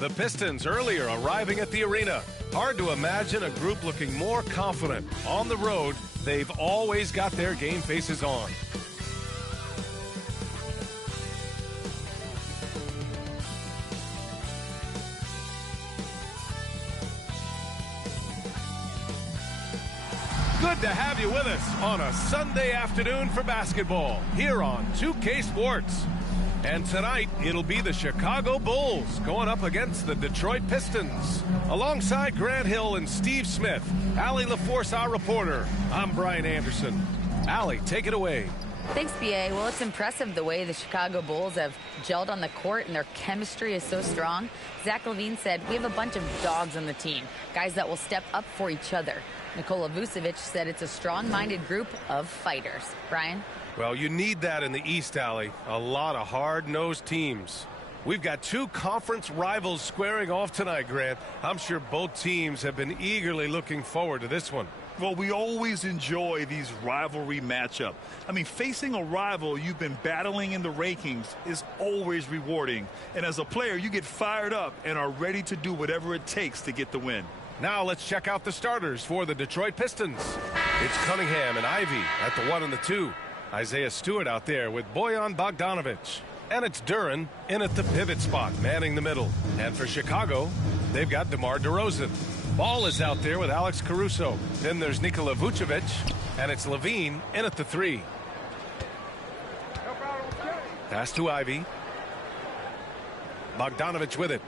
The Pistons earlier arriving at the arena. Hard to imagine a group looking more confident. On the road, they've always got their game faces on. Good to have you with us on a Sunday afternoon for basketball here on 2K Sports. And tonight, it'll be the Chicago Bulls going up against the Detroit Pistons. Alongside Grant Hill and Steve Smith, Allie LaForce, our reporter. I'm Brian Anderson. Allie, take it away. Thanks, B.A. Well, it's impressive the way the Chicago Bulls have gelled on the court and their chemistry is so strong. Zach LaVine said, we have a bunch of dogs on the team, guys that will step up for each other. Nikola Vucevic said it's a strong-minded group of fighters. Brian? Well, you need that in the East, Allie. A lot of hard-nosed teams. We've got two conference rivals squaring off tonight, Grant. I'm sure both teams have been eagerly looking forward to this one. Well, we always enjoy these rivalry matchups. I mean, facing a rival you've been battling in the rankings is always rewarding. And as a player, you get fired up and are ready to do whatever it takes to get the win. Now let's check out the starters for the Detroit Pistons. It's Cunningham and Ivy at the 1 and the 2. Isaiah Stewart out there with Bojan Bogdanovic. And it's Duren in at the pivot spot, manning the middle. And for Chicago, they've got DeMar DeRozan. Ball is out there with Alex Caruso. Then there's Nikola Vucevic, and it's LaVine in at the 3. Pass to Ivy. Bogdanovic with it.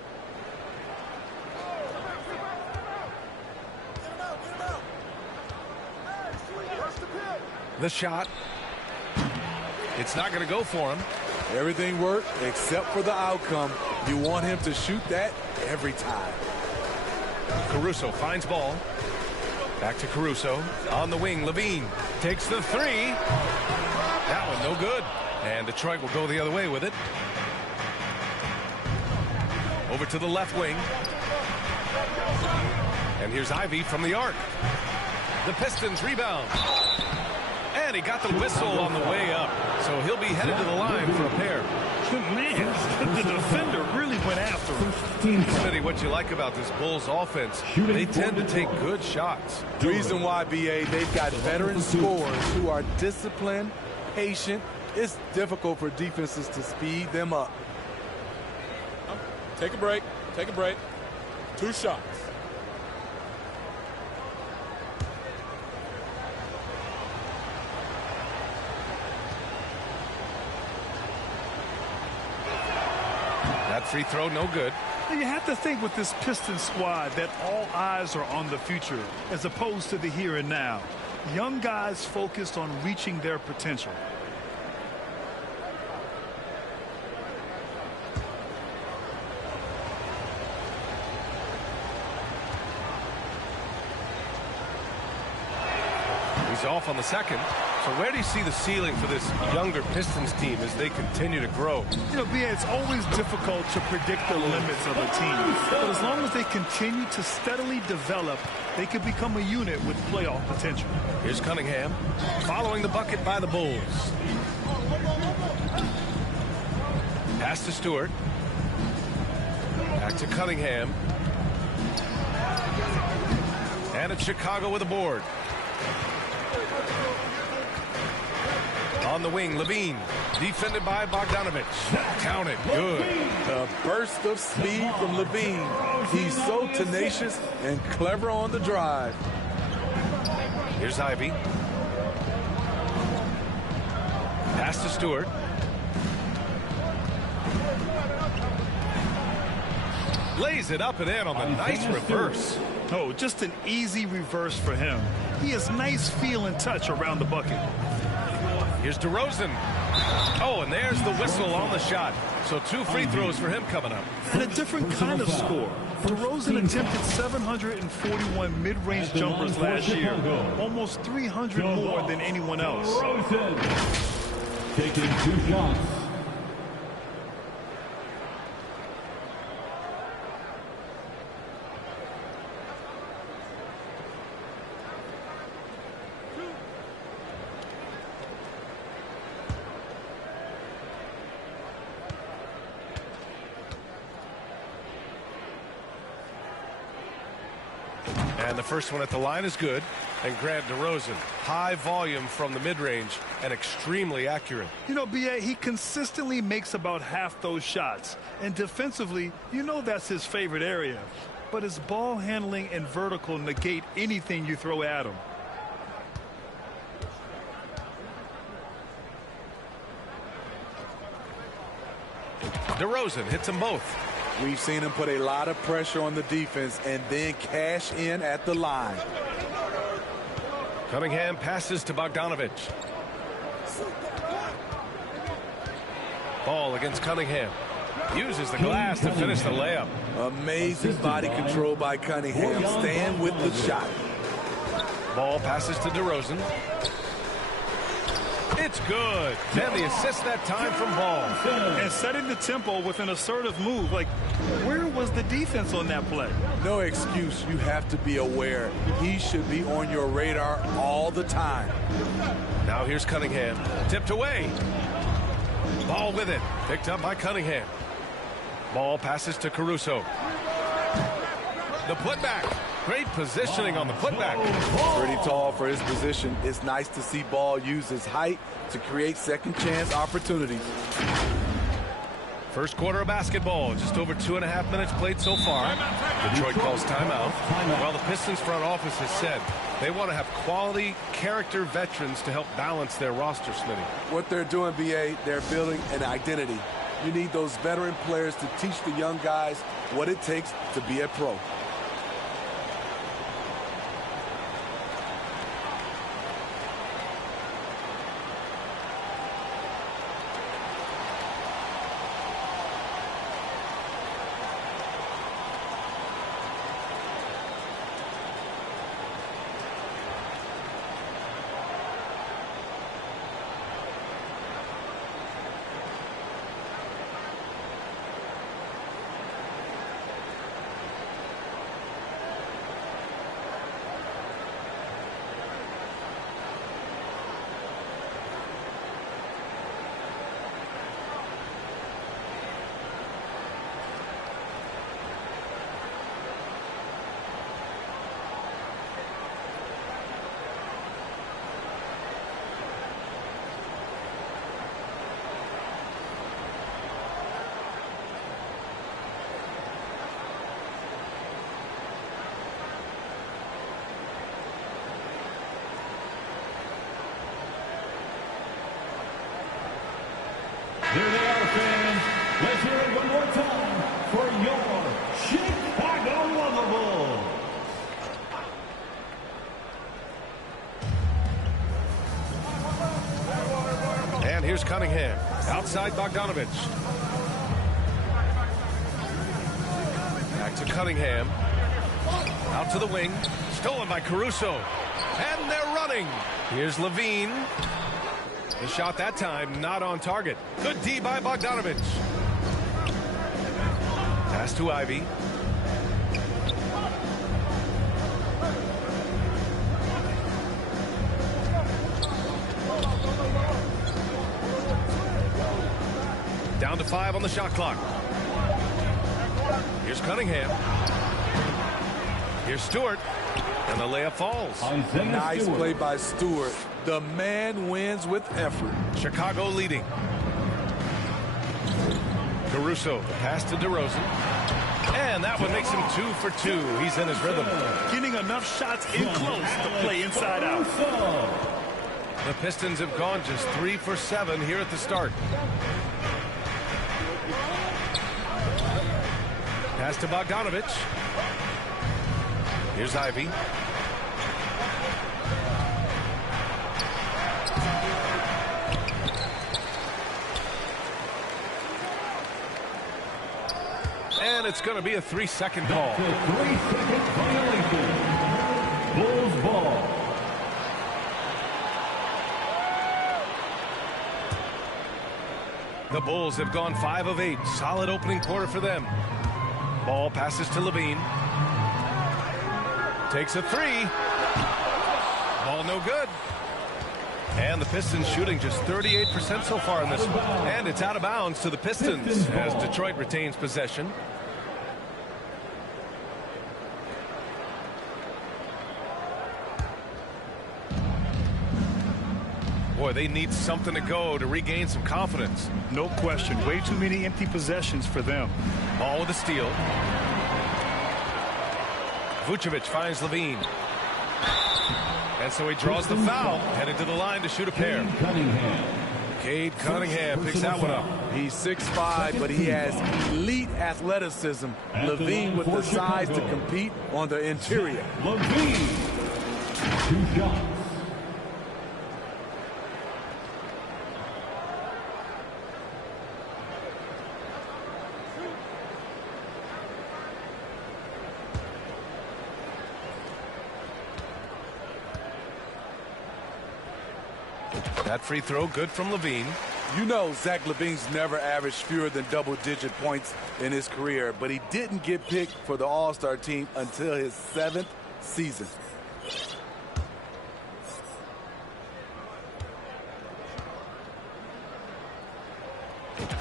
The shot. It's not going to go for him. Everything worked except for the outcome. You want him to shoot that every time. Caruso finds ball. Back to Caruso. On the wing, LaVine takes the 3. That one no good. And Detroit will go the other way with it. Over to the left wing. And here's Ivy from the arc. The Pistons rebound. And he got the whistle on the way up. So he'll be headed to the line for a pair. Man, the defender really went after him. Smitty, what you like about this Bulls offense, they tend to take good shots. The reason why, B.A., they've got veteran scorers who are disciplined, patient. It's difficult for defenses to speed them up. Take a break. Take a break. 2 shots. That free throw, no good. You have to think with this Pistons squad that all eyes are on the future as opposed to the here and now. Young guys focused on reaching their potential. He's off on the second. So where do you see the ceiling for this younger Pistons team as they continue to grow? You know, B.A., it's always difficult to predict the limits of a team. But as long as they continue to steadily develop, they could become a unit with playoff potential. Here's Cunningham following the bucket by the Bulls. Pass to Stewart. Back to Cunningham. And it's Chicago with a board. On the wing, LaVine, defended by Bogdanovic. Counted, good. A burst of speed from LaVine. He's so tenacious and clever on the drive. Here's Ivy. Pass to Stewart. Lays it up and in on the nice reverse. Oh, just an easy reverse for him. He has nice feel and touch around the bucket. Here's DeRozan. Oh, and there's the whistle on the shot. So 2 free throws for him coming up. And a different kind of score. DeRozan attempted 741 mid-range jumpers last year. Almost 300 more than anyone else. Taking 2 shots. And the first one at the line is good. And Grant DeRozan, high volume from the mid-range and extremely accurate. You know, B.A., he consistently makes about half those shots. And defensively, you know that's his favorite area. But his ball handling and vertical negate anything you throw at him. DeRozan hits them both. We've seen him put a lot of pressure on the defense and then cash in at the line. Cunningham passes to Bogdanovich. Ball against Cunningham. Uses the glass to finish the layup. Amazing body control by Cunningham. Staying with the shot. Ball passes to DeRozan. It's good. And the assist that time from Ball. And setting the tempo with an assertive move. Like, where was the defense on that play? No excuse. You have to be aware. He should be on your radar all the time. Now here's Cunningham. Tipped away. Ball with it. Picked up by Cunningham. Ball passes to Caruso. The putback. Great positioning on the putback. Pretty tall for his position. It's nice to see Ball use his height to create second chance opportunities. First quarter of basketball. Just over 2.5 minutes played so far. Detroit calls timeout. Well, the Pistons front office has said they want to have quality character veterans to help balance their roster, Smitty. What they're doing, B.A., they're building an identity. You need those veteran players to teach the young guys what it takes to be a pro. Here they are, fans. Let's hear it one more time for your Chicago Bulls. And here's Cunningham. Outside Bogdanovich. Back to Cunningham. Out to the wing. Stolen by Caruso. And they're running. Here's Levine. The shot that time not on target. Good D by Bogdanovich. Pass to Ivy. Down to 5 on the shot clock. Here's Cunningham. Here's Stewart. And the layup falls. Nice play by Stewart. The man wins with effort. Chicago leading. Caruso, the pass to DeRozan. And that one makes him 2 for 2. He's in his rhythm. Getting enough shots in close to play inside out. The Pistons have gone just 3 for 7 here at the start. Pass to Bogdanovich. Here's Ivy. And it's going to be a 3-second call. 3-second violation. Bulls ball. The Bulls have gone 5 of 8. Solid opening quarter for them. Ball passes to Levine. Takes a 3. Ball no good. And the Pistons shooting just 38% so far in this one. And it's out of bounds to the Pistons as Detroit retains possession. Boy, they need something to go to regain some confidence. No question. Way too many empty possessions for them. Ball with a steal. Vucevic finds Levine. And so he draws the foul, headed to the line to shoot a pair. Cade Cunningham picks that one up. He's 6'5", but he has elite athleticism. Levine with the size to compete on the interior. Levine, 2 shots. That free throw good from Levine. You know Zach LaVine's never averaged fewer than double-digit points in his career, but he didn't get picked for the All-Star team until his 7th season.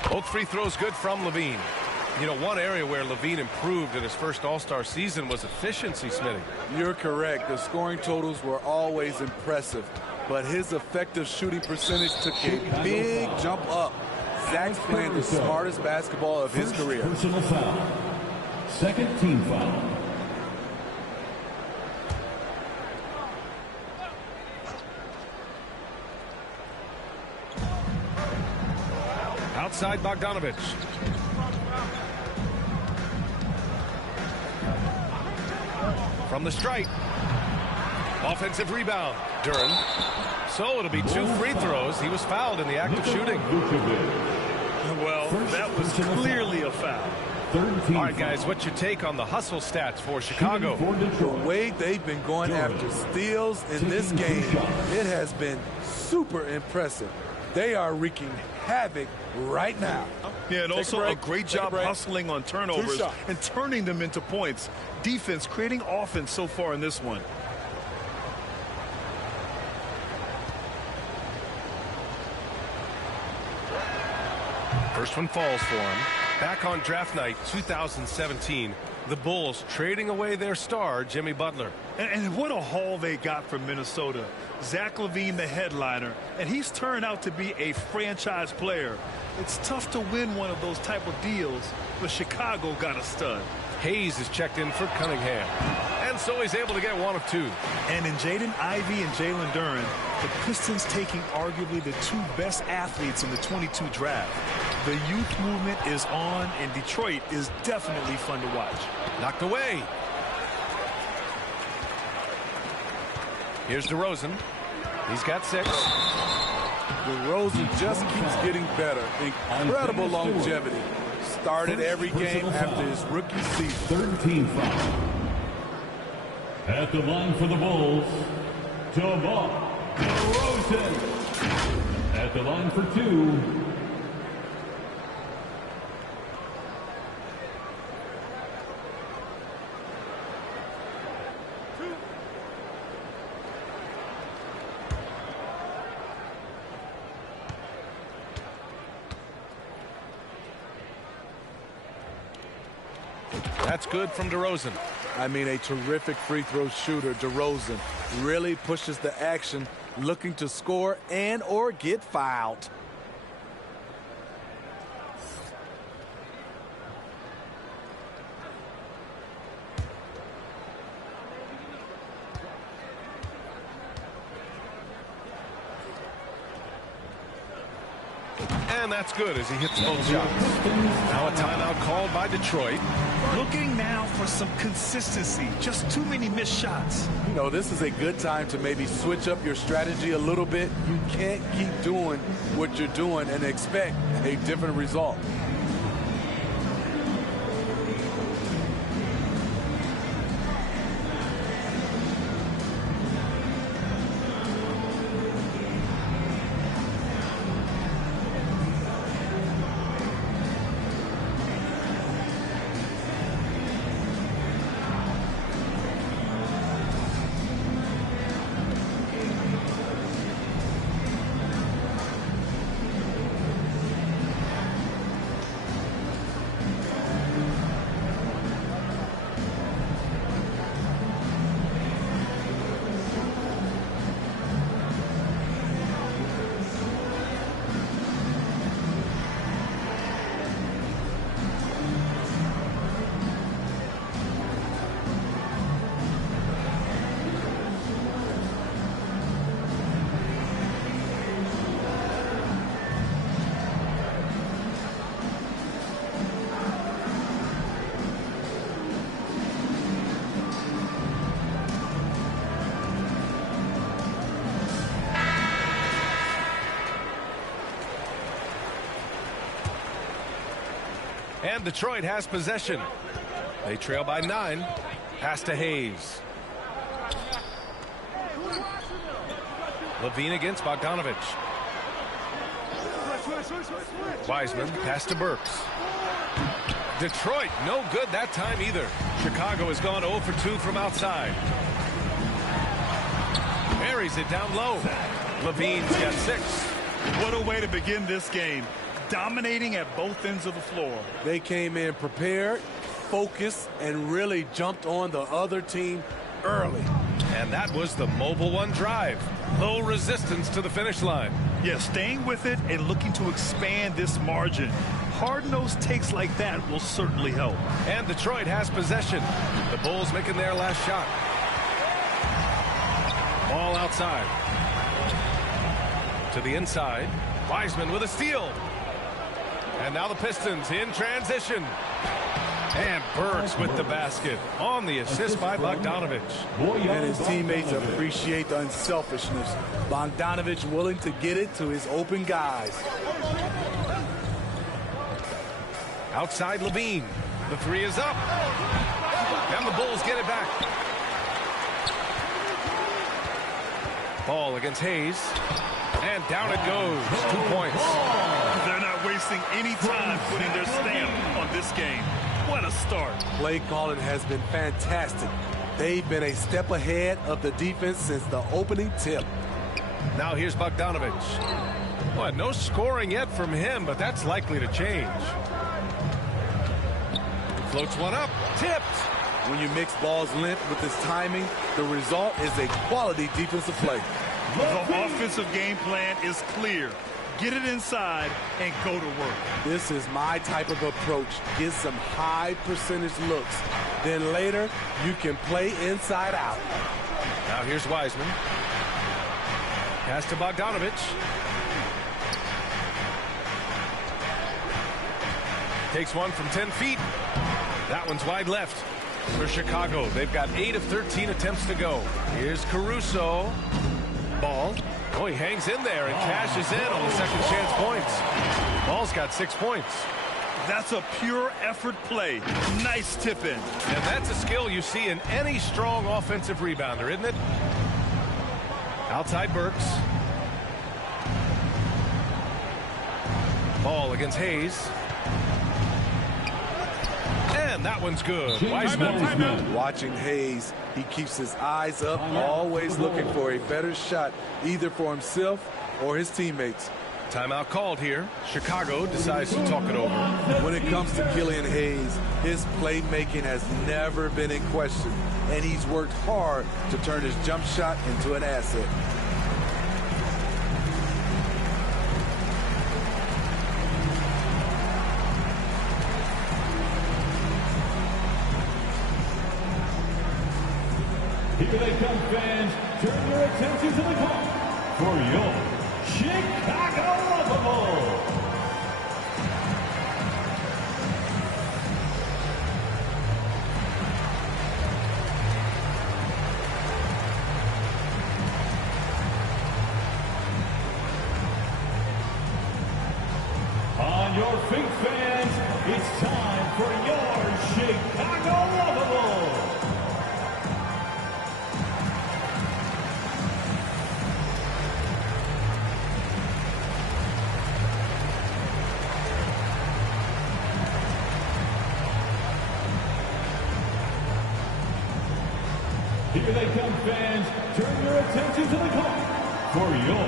Both free throws good from Levine. You know, one area where Levine improved in his first All-Star season was efficiency, Smitty. You're correct. The scoring totals were always impressive, but his effective shooting percentage took a big jump up. Zach's playing the smartest basketball of his career. Personal foul. Second team foul. Outside Bogdanovich. From the stripe. Offensive rebound. Duren. So it'll be 2 free throws. He was fouled in the act of shooting. Well, that was clearly a foul. All right, guys, what's your take on the hustle stats for Chicago? The way they've been going after steals in this game, it has been super impressive. They are wreaking havoc right now. Yeah, and also a great job hustling on turnovers and turning them into points. Defense creating offense so far in this one. First one falls for him. Back on draft night 2017, the Bulls trading away their star, Jimmy Butler. And what a haul they got from Minnesota. Zach LaVine, the headliner, and he's turned out to be a franchise player. It's tough to win one of those type of deals, but Chicago got a stud. Hayes is checked in for Cunningham. And so he's able to get 1 of 2. And in Jaden Ivey and Jalen Duren, the Pistons taking arguably the 2 best athletes in the 22 draft. The youth movement is on, and Detroit is definitely fun to watch. Knocked away. Here's DeRozan. He's got 6. DeRozan just keeps getting better. Incredible longevity. Started every game after his rookie season. 13 foul. At the line for the Bulls, DeMar DeRozan. At the line for 2. That's good from DeRozan. I mean, a terrific free throw shooter. DeRozan really pushes the action, looking to score and or get fouled. And that's good as he hits both shots. Now a timeout called by Detroit. Looking now for some consistency. Just too many missed shots. You know, this is a good time to maybe switch up your strategy a little bit. You can't keep doing what you're doing and expect a different result. And Detroit has possession. They trail by 9. Pass to Hayes. Levine against Bogdanovich. Wiseman, pass to Burks. Detroit, no good that time either. Chicago has gone 0 for 2 from outside. Buries it down low. Levine's got 6. What a way to begin this game. Dominating at both ends of the floor. They came in prepared, focused, and really jumped on the other team early. And that was the Mobile One drive. Low resistance to the finish line. Yeah, staying with it and looking to expand this margin. Hard-nosed takes like that will certainly help. And Detroit has possession. The Bulls making their last shot. Ball outside. To the inside. Wiseman with a steal. And now the Pistons in transition. And Burks with the basket on the assist by Bogdanovich. And his teammates appreciate the unselfishness. Bogdanovich willing to get it to his open guys. Outside Levine. The 3 is up. And the Bulls get it back. Ball against Hayes. And down it goes. 2 points. They're not wasting any time putting their stamp on this game. What a start. Play calling has been fantastic. They've been a step ahead of the defense since the opening tip. Now here's Bogdanovich. Well, no scoring yet from him, but that's likely to change. Floats one up. Tipped. When you mix ball's length with his timing, the result is a quality defensive play. The offensive game plan is clear. Get it inside and go to work. This is my type of approach. Get some high percentage looks. Then later, you can play inside out. Now here's Wiseman. Pass to Bogdanovich. Takes one from 10 feet. That one's wide left for Chicago. They've got 8 of 13 attempts to go. Here's Caruso. Ball. Oh, he hangs in there and cashes in on the second chance points. Ball's got 6 points. That's a pure effort play. Nice tip in. And that's a skill you see in any strong offensive rebounder, isn't it? Outside Burks. Ball against Hayes. And that one's good. Wiseman. Watching Hayes, he keeps his eyes up, always looking for a better shot, either for himself or his teammates. Timeout called here. Chicago decides to talk it over. When it comes to Killian Hayes, his playmaking has never been in question, and he's worked hard to turn his jump shot into an asset. Here they come, fans. Turn your attention to the court for your Chicago Bulls. On your feet, fans, it's time for your Chicago Bulls. Here they come, fans. Turn your attention to the court for your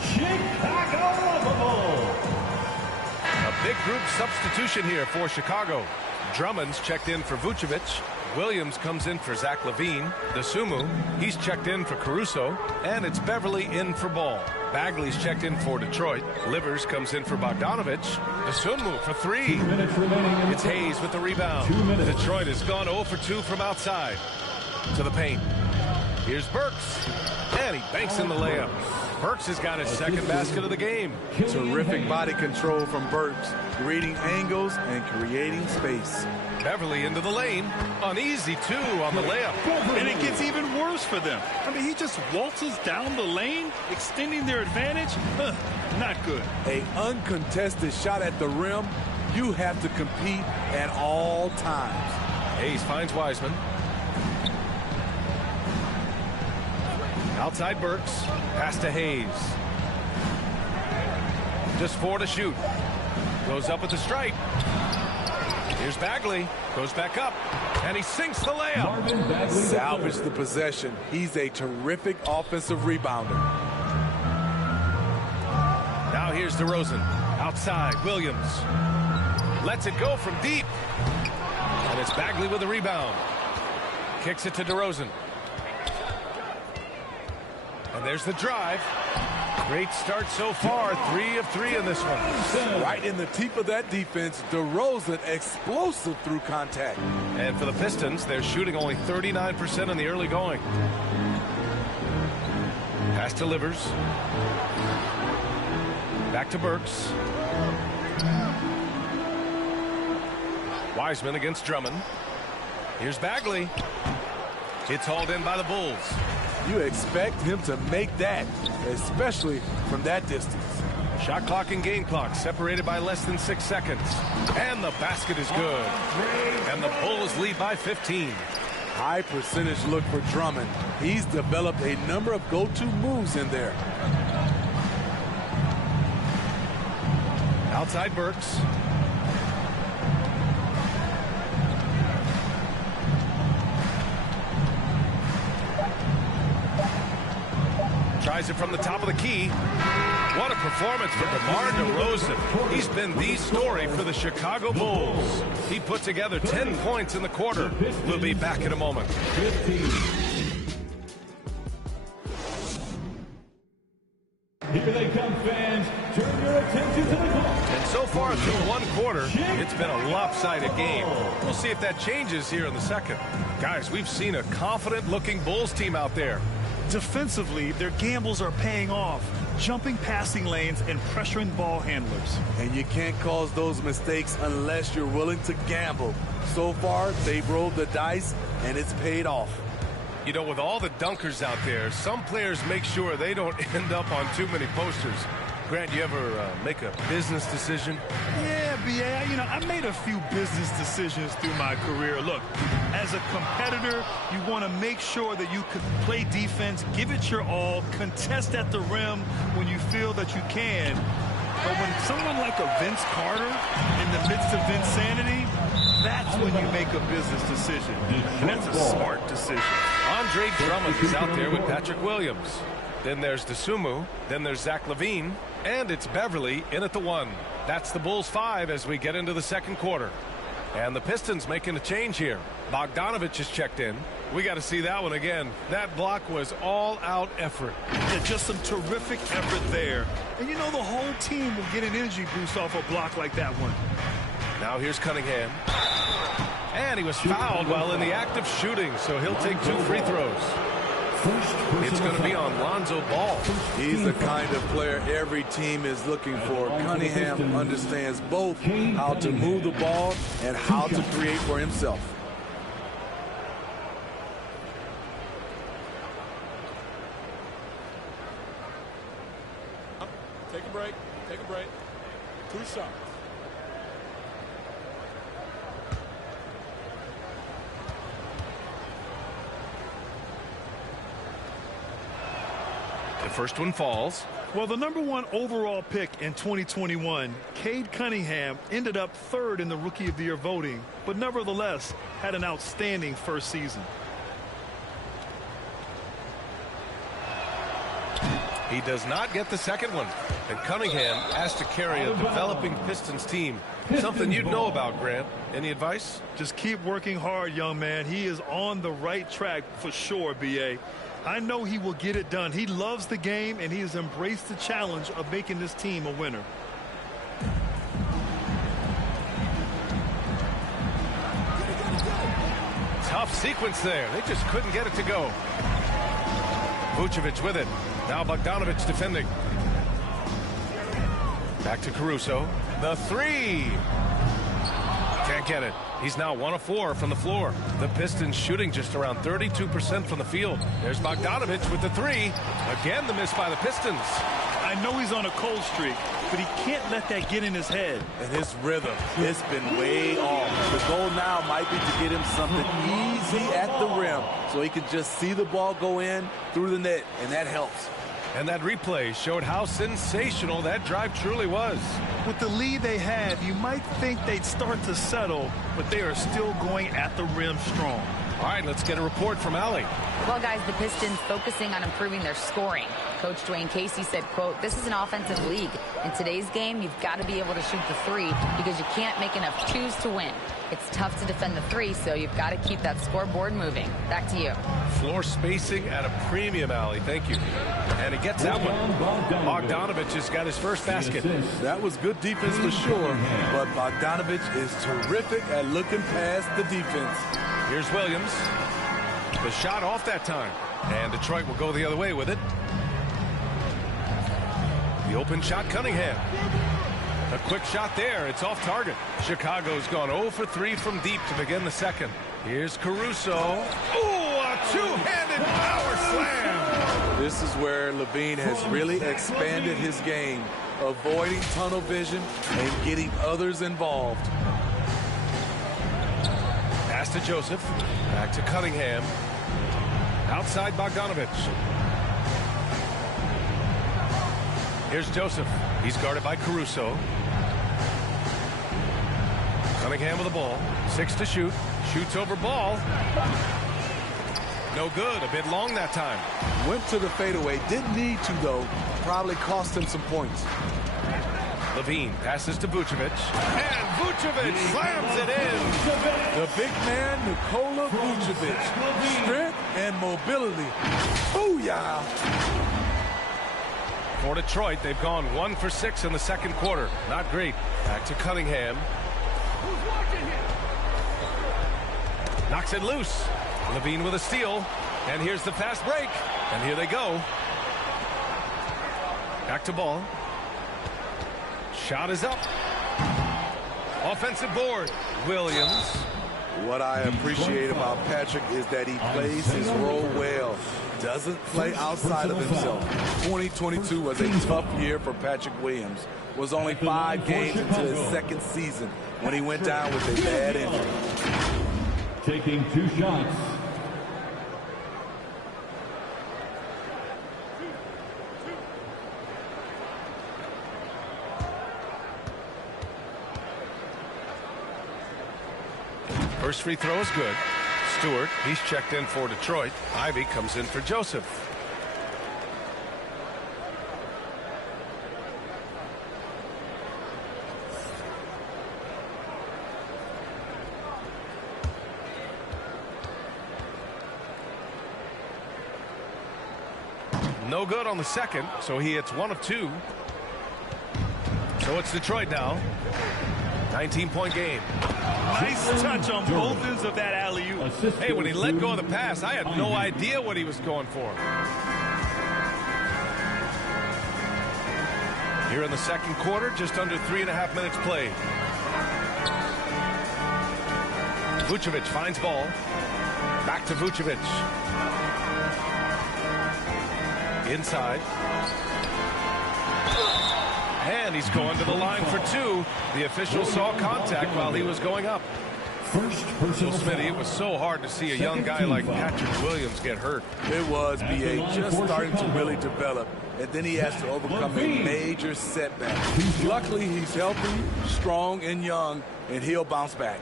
Chicago Bulls. A big group substitution here for Chicago. Drummond's checked in for Vucevic. Williams comes in for Zach LaVine. DeSumo, he's checked in for Caruso. And it's Beverly in for Ball. Bagley's checked in for Detroit. Livers comes in for Bogdanovich. DeSumo for 3. 2 minutes remaining. It's Hayes with the rebound. 2 minutes. Detroit has gone 0 for 2 from outside. To the paint. Here's Burks. And he banks in the layup. Burks has got his second basket of the game. Terrific body control from Burks, reading angles and creating space. Beverly into the lane. An easy 2 on the layup. And it gets even worse for them. I mean, he just waltzes down the lane, extending their advantage. Not good. An uncontested shot at the rim, You have to compete at all times. Hayes finds Wiseman. Outside Burks. Pass to Hayes. Just 4 to shoot. Goes up with the stripe. Here's Bagley. Goes back up. And he sinks the layup. Salvage the possession. He's a terrific offensive rebounder. Now here's DeRozan. Outside, Williams. Lets it go from deep. And it's Bagley with the rebound. Kicks it to DeRozan. And there's the drive. Great start so far. 3 of 3 in this one. Right in the teeth of that defense, DeRozan explosive through contact. And for the Pistons, they're shooting only 39% in the early going. Pass to Livers. Back to Burks. Wiseman against Drummond. Here's Bagley. It's hauled in by the Bulls. You expect him to make that, especially from that distance. Shot clock and game clock separated by less than 6 seconds. And the basket is good. And the Bulls lead by 15. High percentage look for Drummond. He's developed a number of go-to moves in there. Outside Burks. Tries it from the top of the key. What a performance for DeMar DeRozan. He's been the story for the Chicago Bulls. He put together 10 points in the quarter. We'll be back in a moment. Here they come, fans. Turn your attention to the clock. And so far through one quarter, it's been a lopsided game. We'll see if that changes here in the second. Guys, we've seen a confident-looking Bulls team out there. Defensively, their gambles are paying off, jumping passing lanes and pressuring ball handlers. And you can't cause those mistakes unless you're willing to gamble. So far, they've rolled the dice, and it's paid off. You know, with all the dunkers out there, some players make sure they don't end up on too many posters. Grant, you ever make a business decision? Yeah, B.A., you know, I made a few business decisions through my career. Look, as a competitor, you want to make sure that you can play defense, give it your all, contest at the rim when you feel that you can. But when someone like a Vince Carter in the midst of insanity, that's when you make a business decision. And that's a smart decision. Andre Drummond is out there with Patrick Williams. Then there's DeSumo. Then there's Zach LaVine. And it's Beverly in at the 1. That's the Bulls 5 as we get into the second quarter. And the Pistons making a change here. Bogdanovich is checked in. We got to see that one again. That block was all-out effort. Yeah, just some terrific effort there. And you know the whole team will get an energy boost off a block like that one. Now here's Cunningham. And he was fouled while in the act of shooting, so he'll take 2 free throws. It's going to be on Lonzo Ball. He's the kind of player every team is looking for. Cunningham understands both how to move the ball and how to create for himself. Take a break. Take a break. 2 shots. The first one falls. Well, the #1 overall pick in 2021, Cade Cunningham, ended up 3rd in the Rookie of the Year voting, but nevertheless had an outstanding first season. He does not get the second one. And Cunningham has to carry a developing Pistons team. Something you'd know about, Grant. Any advice? Just keep working hard, young man. He is on the right track for sure, B.A. I know he will get it done. He loves the game, and he has embraced the challenge of making this team a winner. Tough sequence there. They just couldn't get it to go. Vucevic with it. Now Bogdanovich defending. Back to Caruso. The 3. Can't get it. He's now 1 of 4 from the floor. The Pistons shooting just around 32% from the field. There's Bogdanovich with the 3. Again, the miss by the Pistons. I I know he's on a cold streak, but he can't let that get in his head. And his rhythm, it's been way off. The goal now might be to get him something easy at the rim so he can just see the ball go in through the net, and that helps. And that replay showed how sensational that drive truly was. With the lead they have, you might think they'd start to settle, but they are still going at the rim strong. All right, let's get a report from Allie. Well, guys, the Pistons focusing on improving their scoring. Coach Dwayne Casey said, quote, "This is an offensive league. In today's game, you've got to be able to shoot the three because you can't make enough twos to win. It's tough to defend the three, so you've got to keep that scoreboard moving." Back to you. Floor spacing at a premium, Allie. Thank you. And he gets that one. Bogdanovich has got his first basket. That was good defense for sure, but Bogdanovich is terrific at looking past the defense. Here's Williams. The shot off that time. And Detroit will go the other way with it. The open shot, Cunningham. A quick shot there. It's off target. Chicago's gone 0 for 3 from deep to begin the second. Here's Caruso. Oh, a two-handed power slam. This is where Levine has really expanded his game, avoiding tunnel vision and getting others involved. Pass to Joseph. Back to Cunningham. Outside Bogdanovich. Here's Joseph. He's guarded by Caruso. Cunningham with the ball. 6 to shoot. Shoots over ball. No good. A bit long that time. Went to the fadeaway. Didn't need to, though. Probably cost him some points. Levine passes to Vucevic. And Vucevic slams it in. The big man, Nikola Vucevic. Strength and mobility. Booyah! For Detroit, they've gone 1 for 6 in the second quarter. Not great. Back to Cunningham. Knocks it loose. Levine with a steal. And here's the fast break. And here they go. Back to ball. Shot is up. Offensive board. Williams. What I appreciate about Patrick is that he plays his role well. Doesn't play outside of himself. 2022 was a tough year for Patrick Williams. Was only 5 games into his second season when he went down with a bad injury. Taking 2 shots. First free throw is good. Stewart, he's checked in for Detroit. Ivy comes in for Joseph. No good on the second, so he hits 1 of 2. So it's Detroit now. 19-point game. Nice touch on both ends of that alley-oop. Hey, when he let go of the pass, I had no idea what he was going for. Here in the second quarter, just under 3.5 minutes played. Vucevic finds ball. Back to Vucevic. Inside. And he's going to the line for 2. The official saw contact while he was going up. Well, Smitty, it was so hard to see a young guy like Patrick Williams get hurt. It was, B.A. just starting to really develop. And then he has to overcome a major setback. Luckily, he's healthy, strong, and young, and he'll bounce back.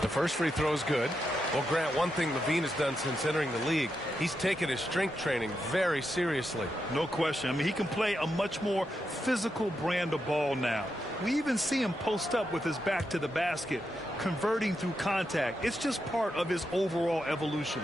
The first free throw is good. Well, Grant, one thing Levine has done since entering the league, he's taken his strength training very seriously. No question. I mean, he can play a much more physical brand of ball now. We even see him post up with his back to the basket, converting through contact. It's just part of his overall evolution.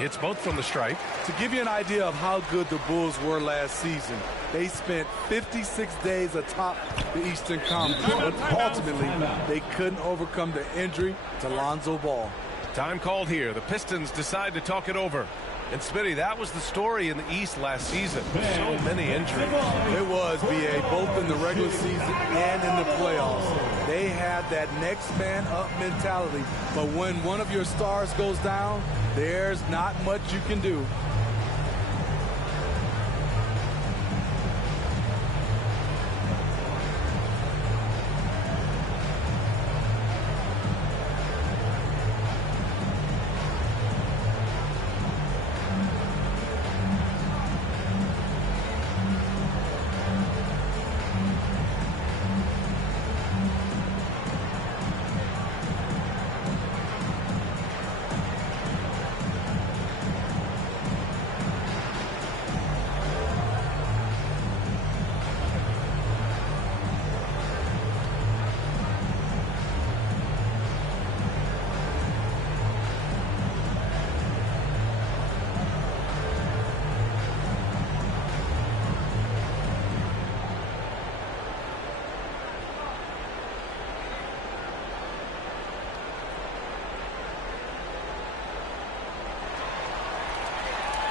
It's both from the stripe. To give you an idea of how good the Bulls were last season, they spent 56 days atop the Eastern Conference, but ultimately they couldn't overcome the injury to Lonzo Ball. Time called here. The Pistons decide to talk it over. And Smitty, that was the story in the East last season. So many injuries. It was, B.A., both in the regular season and in the playoffs. They had that next man up mentality. But when one of your stars goes down, there's not much you can do.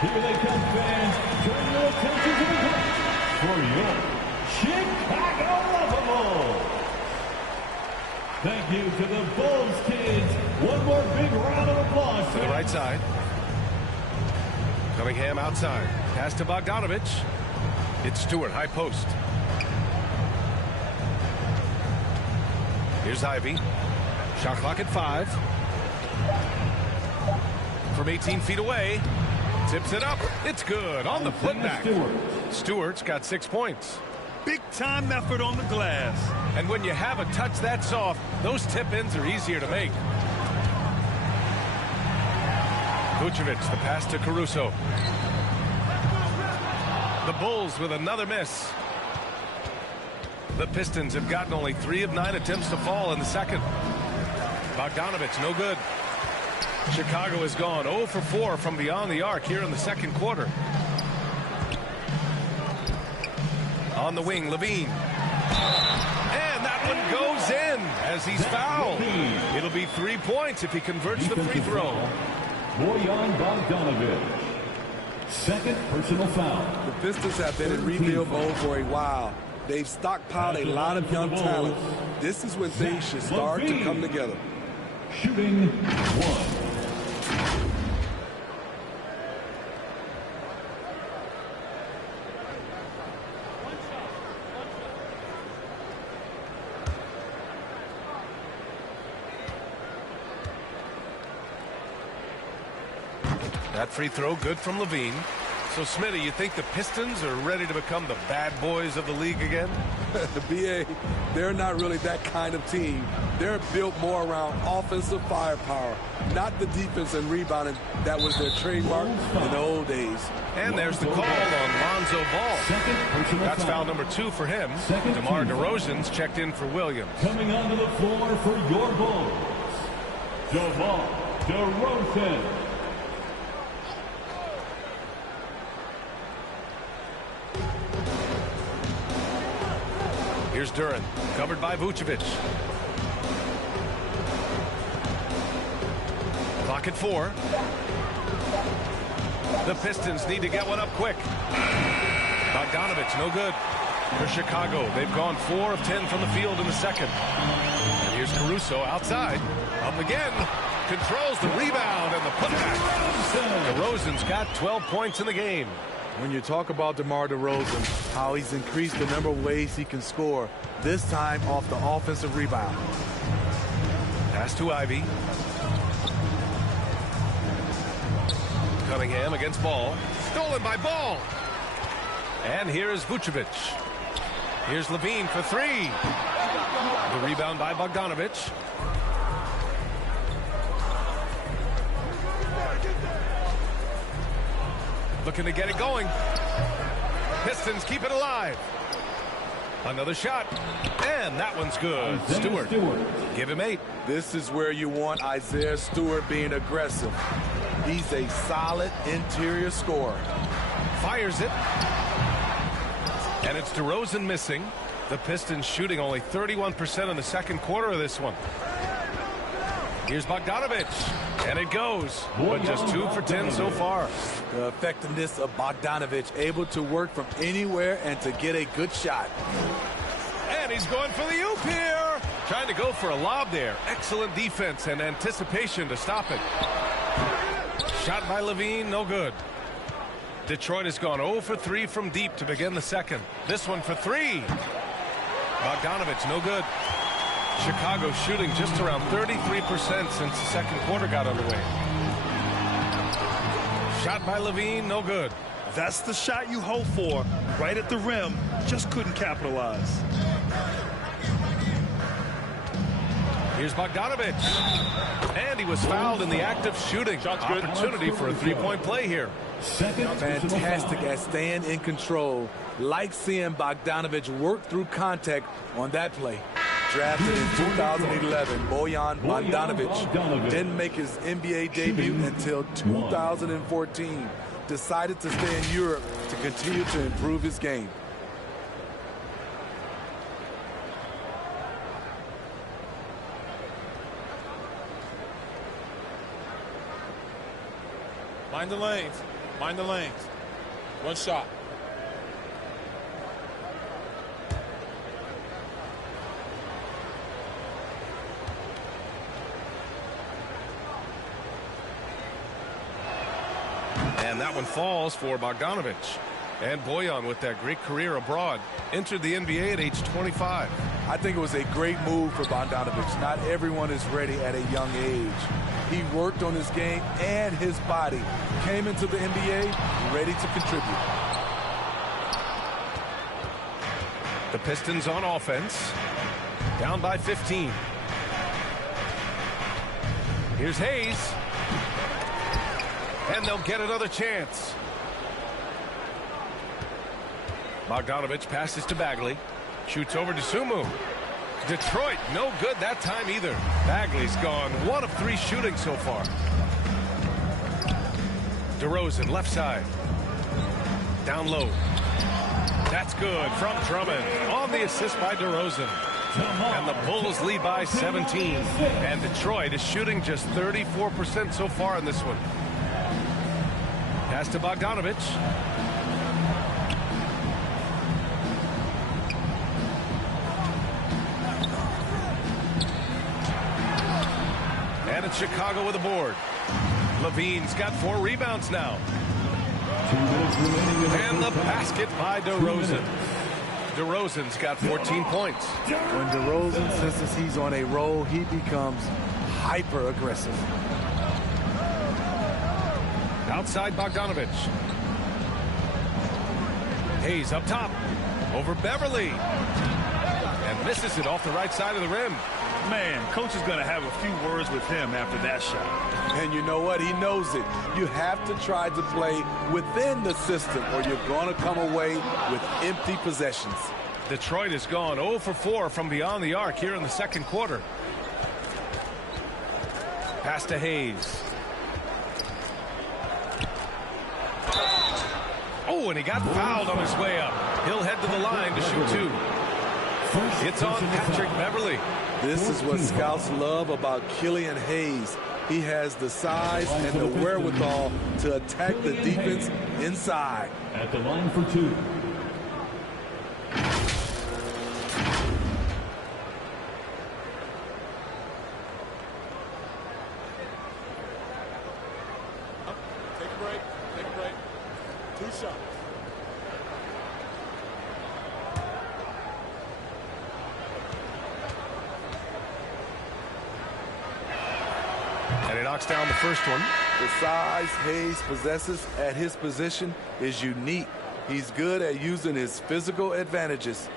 Here they come, fans. Turn your attention to the court for your Chicago Bulls. Thank you to the Bulls kids. One more big round of applause. To the right side. Cunningham outside. Pass to Bogdanovich. It's Stewart, high post. Here's Ivy. Shot clock at 5. From 18 feet away. Tips it up. It's good on the putback. Stewart's got 6 points. Big time effort on the glass. And when you have a touch that soft, those tip-ins are easier to make. Vucevic, the pass to Caruso. The Bulls with another miss. The Pistons have gotten only 3 of 9 attempts to fall in the second. Bogdanovich, no good. Chicago has gone 0 for 4 from beyond the arc here in the second quarter. On the wing, Levine. And that one goes in as he's fouled. It'll be 3 points if he converts the free throw. Bojan Bogdanovic. Second personal foul. The Pistons have been in rebuild mode for a while. They've stockpiled a lot of young talent. This is when things should start to come together. Shooting 1. That free throw good from Levine. So, Smitty, you think the Pistons are ready to become the bad boys of the league again? The BA, they're not really that kind of team. They're built more around offensive firepower, not the defense and rebounding that was their trademark in the old days. And there's the call on Lonzo Ball. That's foul number 2 for him. DeMar DeRozan's checked in for Williams. Coming onto the floor for your Bulls, DeMar DeRozan. Here's Duren, covered by Vucevic. Clock at 4. The Pistons need to get one up quick. Bogdanovich, no good. For Chicago, they've gone 4 of 10 from the field in the second. And here's Caruso outside. Up again. Controls the rebound and the putback. DeRozan's got 12 points in the game. When you talk about DeMar DeRozan, how he's increased the number of ways he can score, this time off the offensive rebound. Pass to Ivy. Cunningham against Ball. Stolen by Ball. And here's Vucevic. Here's Levine for 3. The rebound by Bogdanovich. Looking to get it going. Pistons keep it alive. Another shot. And that one's good. Stewart. Give him 8. This is where you want Isaiah Stewart being aggressive. He's a solid interior scorer. Fires it. And it's DeRozan missing. The Pistons shooting only 31% in the second quarter of this one. Here's Bogdanovich, and it goes, but just 2 for 10 so far. The effectiveness of Bogdanovich, able to work from anywhere and to get a good shot. And he's going for the oop here. Trying to go for a lob there. Excellent defense and anticipation to stop it. Shot by Levine, no good. Detroit has gone 0 for 3 from deep to begin the second. This one for 3. Bogdanovich, no good. Chicago shooting just around 33% since the second quarter got underway. Shot by Levine, no good. That's the shot you hope for. Right at the rim, just couldn't capitalize. Here's Bogdanovich. And he was fouled in the act of shooting. Opportunity for a three-point play here. Fantastic at staying in control. Like seeing Bogdanovich work through contact on that play. Drafted in 2011, Bojan Bogdanovich didn't make his NBA debut until 2014. Decided to stay in Europe to continue to improve his game. Mind the lanes. Mind the lanes. One shot. And that one falls for Bogdanovich. And Bojan, with that great career abroad, entered the NBA at age 25. I think it was a great move for Bogdanovich. Not everyone is ready at a young age. He worked on his game and his body. Came into the NBA ready to contribute. The Pistons on offense. Down by 15. Here's Hayes. And they'll get another chance. Bogdanovich passes to Bagley. Shoots over to Sumu. Detroit, no good that time either. Bagley's gone 1 of 3 shooting so far. DeRozan, left side. Down low. That's good from Drummond. On the assist by DeRozan. And the Bulls lead by 17. And Detroit is shooting just 34% so far in this one. Pass to Bogdanovich. And it's Chicago with a board. Levine's got 4 rebounds now. And the basket by DeRozan. DeRozan's got 14 points. When DeRozan senses he's on a roll, he becomes hyper aggressive. Outside Bogdanovich. Hayes up top. Over Beverly. And misses it off the right side of the rim. Man, coach is going to have a few words with him after that shot. And you know what? He knows it. You have to try to play within the system or you're going to come away with empty possessions. Detroit has gone 0 for 4 from beyond the arc here in the second quarter. Pass to Hayes. Oh, and he got fouled on his way up. He'll head to the line to shoot 2. It's on Patrick Beverly. This is what scouts love about Killian Hayes. He has the size and the wherewithal to attack the defense inside. At the line for 2. Take a break. Take a break. 2 shots. And he knocks down the first one. The size Hayes possesses at his position is unique. He's good at using his physical advantages.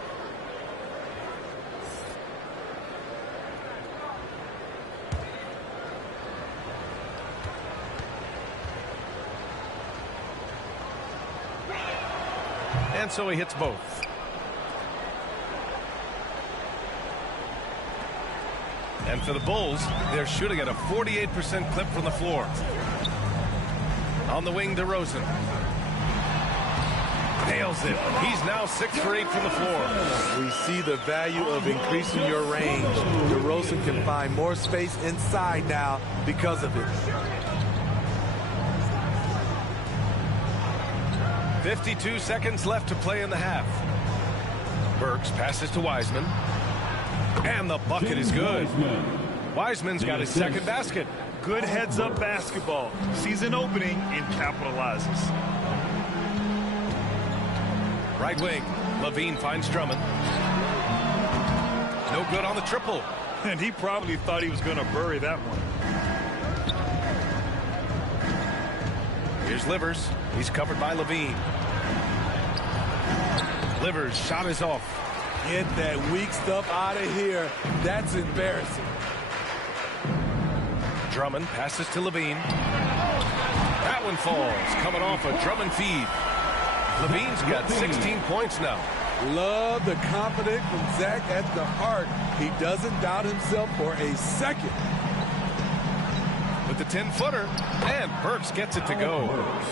And so he hits both. And for the Bulls, they're shooting at a 48% clip from the floor. On the wing, DeRozan. Nails it. He's now 6 for 8 from the floor. We see the value of increasing your range. DeRozan can find more space inside now because of it. 52 seconds left to play in the half. Burks passes to Wiseman. And the bucket is good. Wiseman's got his second basket. Good heads-up basketball. Sees an opening and capitalizes. Right wing. Levine finds Drummond. No good on the triple. And he probably thought he was going to bury that one. Here's Livers. He's covered by Levine. Livers' shot is off. Get that weak stuff out of here. That's embarrassing. Drummond passes to Levine. That one falls. Coming off a Drummond feed. Levine's got 16 points now. Love the confidence from Zach at the heart. He doesn't doubt himself for a second. With the 10-footer, and Burks gets it to go.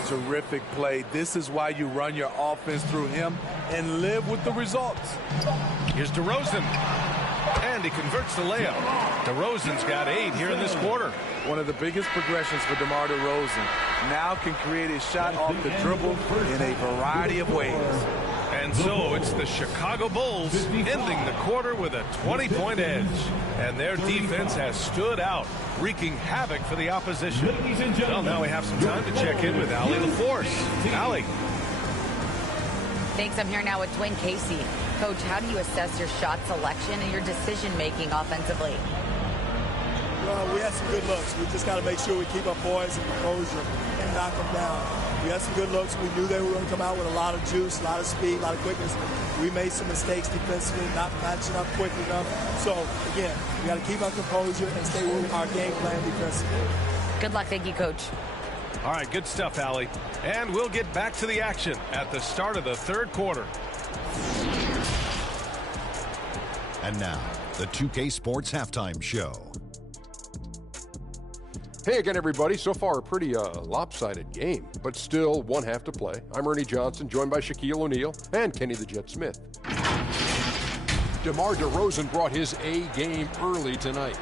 Terrific play. This is why you run your offense through him and live with the results. Here's DeRozan, and he converts the layup. DeRozan's got 8 here in this quarter. One of the biggest progressions for DeMar DeRozan. Now can create a shot off the dribble in a variety of ways. And so it's the Chicago Bulls ending the quarter with a 20-point edge. And their defense has stood out, wreaking havoc for the opposition. Well, now we have some time to check in with Allie LaForce. Allie. Thanks. I'm here now with Dwayne Casey. Coach, how do you assess your shot selection and your decision-making offensively? Well, we had some good looks. We just got to make sure we keep our poise and composure and knock them down. We had some good looks. We knew they were going to come out with a lot of juice, a lot of speed, a lot of quickness. We made some mistakes defensively, not matching up quick enough. So, again, we got to keep our composure and stay with our game plan defensively. Good luck. Thank you, Coach. All right, good stuff, Allie. And we'll get back to the action at the start of the third quarter. And now, the 2K Sports Halftime Show. Hey again, everybody. So far, a pretty lopsided game, but still one half to play. I'm Ernie Johnson, joined by Shaquille O'Neal and Kenny the Jet Smith. DeMar DeRozan brought his A game early tonight.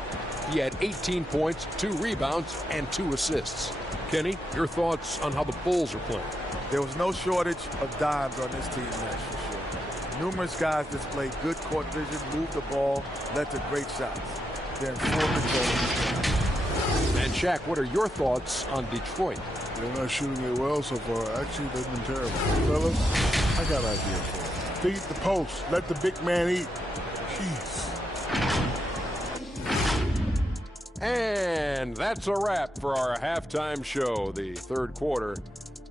He had 18 points, 2 rebounds, and 2 assists. Kenny, your thoughts on how the Bulls are playing? There was no shortage of dimes on this team, that's for sure. Numerous guys displayed good court vision, moved the ball, led to great shots. They're in full control of this game. And Shaq, what are your thoughts on Detroit? They're not shooting it well so far. Actually, they've been terrible. Fellas, I got an idea for you. Feed the post. Let the big man eat. Jeez. And that's a wrap for our halftime show. The third quarter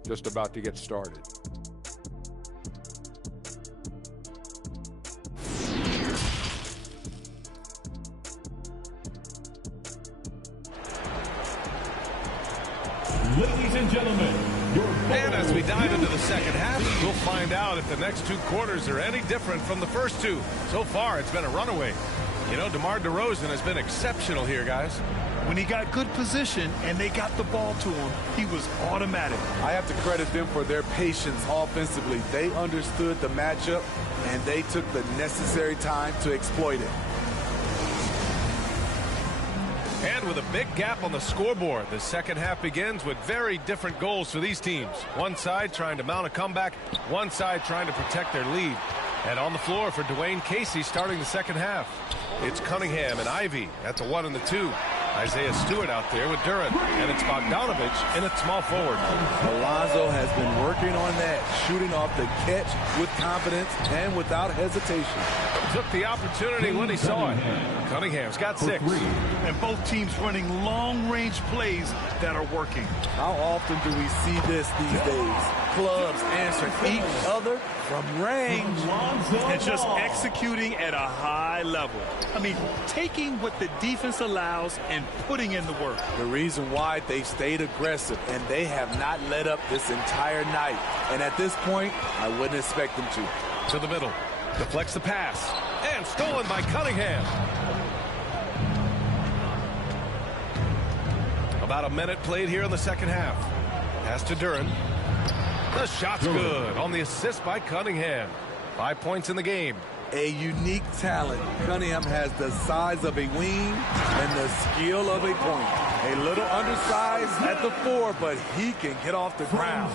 just about to get started. Ladies and gentlemen, and as we dive into the second half, we'll find out if the next 2 quarters are any different from the first 2. So far, it's been a runaway. You know, DeMar DeRozan has been exceptional here, guys. When he got good position and they got the ball to him, he was automatic. I have to credit them for their patience offensively. They understood the matchup, and they took the necessary time to exploit it. And with a big gap on the scoreboard, the second half begins with very different goals for these teams. One side trying to mount a comeback, one side trying to protect their lead. And on the floor for Dwayne Casey starting the second half, it's Cunningham and Ivy at the 1 and the 2. Isaiah Stewart out there with Duran, and it's Bogdanovich in at small forward. Alonzo has been working on that, shooting off the catch with confidence and without hesitation. Took the opportunity when he saw it. Cunningham's got 6. And both teams running long-range plays that are working. How often do we see this these days? Clubs answering each other from range. And just executing at a high level. I mean, taking what the defense allows and putting in the work. The reason why they stayed aggressive, and they have not let up this entire night. And at this point, I wouldn't expect them to. To the middle. Deflects the pass. And stolen by Cunningham. About a minute played here in the second half. Pass to Duran. The shot's good on the assist by Cunningham. 5 points in the game. A unique talent. Cunningham has the size of a wing and the skill of a point. A little undersized at the 4, but he can get off the ground.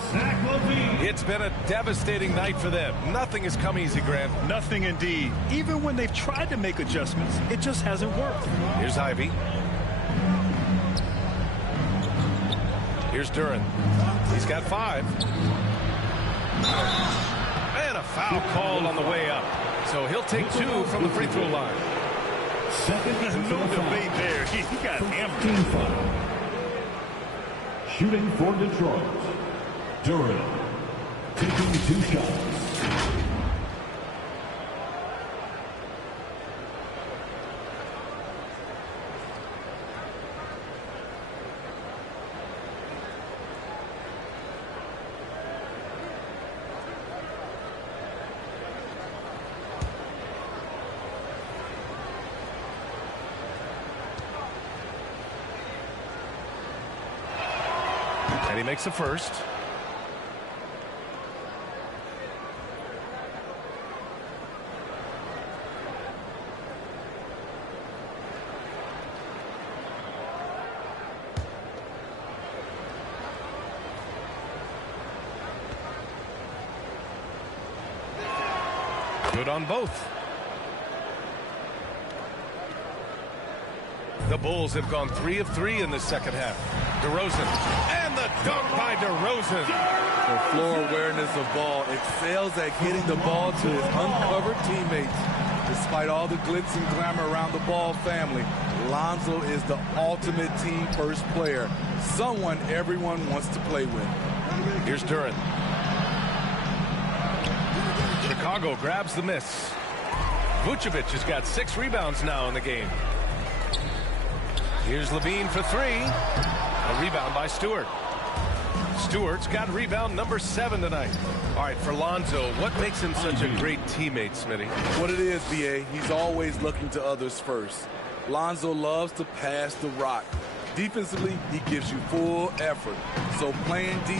It's been a devastating night for them. Nothing has come easy, Grant. Nothing indeed. Even when they've tried to make adjustments, it just hasn't worked. Here's Ivy. Here's Duran. He's got 5. And a foul called on the way up. So he'll take 2 from the free throw line. No debate there. He got hammered. Team foul. Shooting for Detroit. Duran taking 2 shots. And he makes the first. Good on both. The Bulls have gone 3 of 3 in the second half. DeRozan. And the dunk by DeRozan. The floor awareness of ball excels at getting the ball to his uncovered teammates. Despite all the glitz and glamour around the Ball family, Lonzo is the ultimate team first player. Someone everyone wants to play with. Here's Duran. Chicago grabs the miss. Vucevic has got 6 rebounds now in the game. Here's Levine for 3. A rebound by Stewart. Stewart's got rebound number 7 tonight. All right, for Lonzo, what makes him such a great teammate, Smitty? What it is, B.A., he's always looking to others first. Lonzo loves to pass the rock. Defensively, he gives you full effort. So playing D,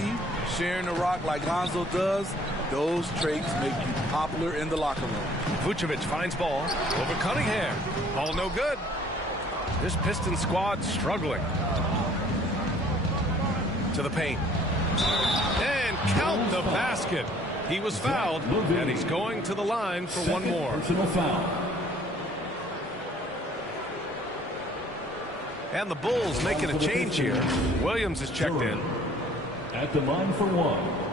sharing the rock like Lonzo does, those traits make you popular in the locker room. Vucevic finds ball over Cunningham. Ball no good. This Pistons squad struggling. To the paint. And count the basket. He was fouled, and he's going to the line for one more. Personal foul. And the Bulls making a change here. Williams is checked in. At the line for 1.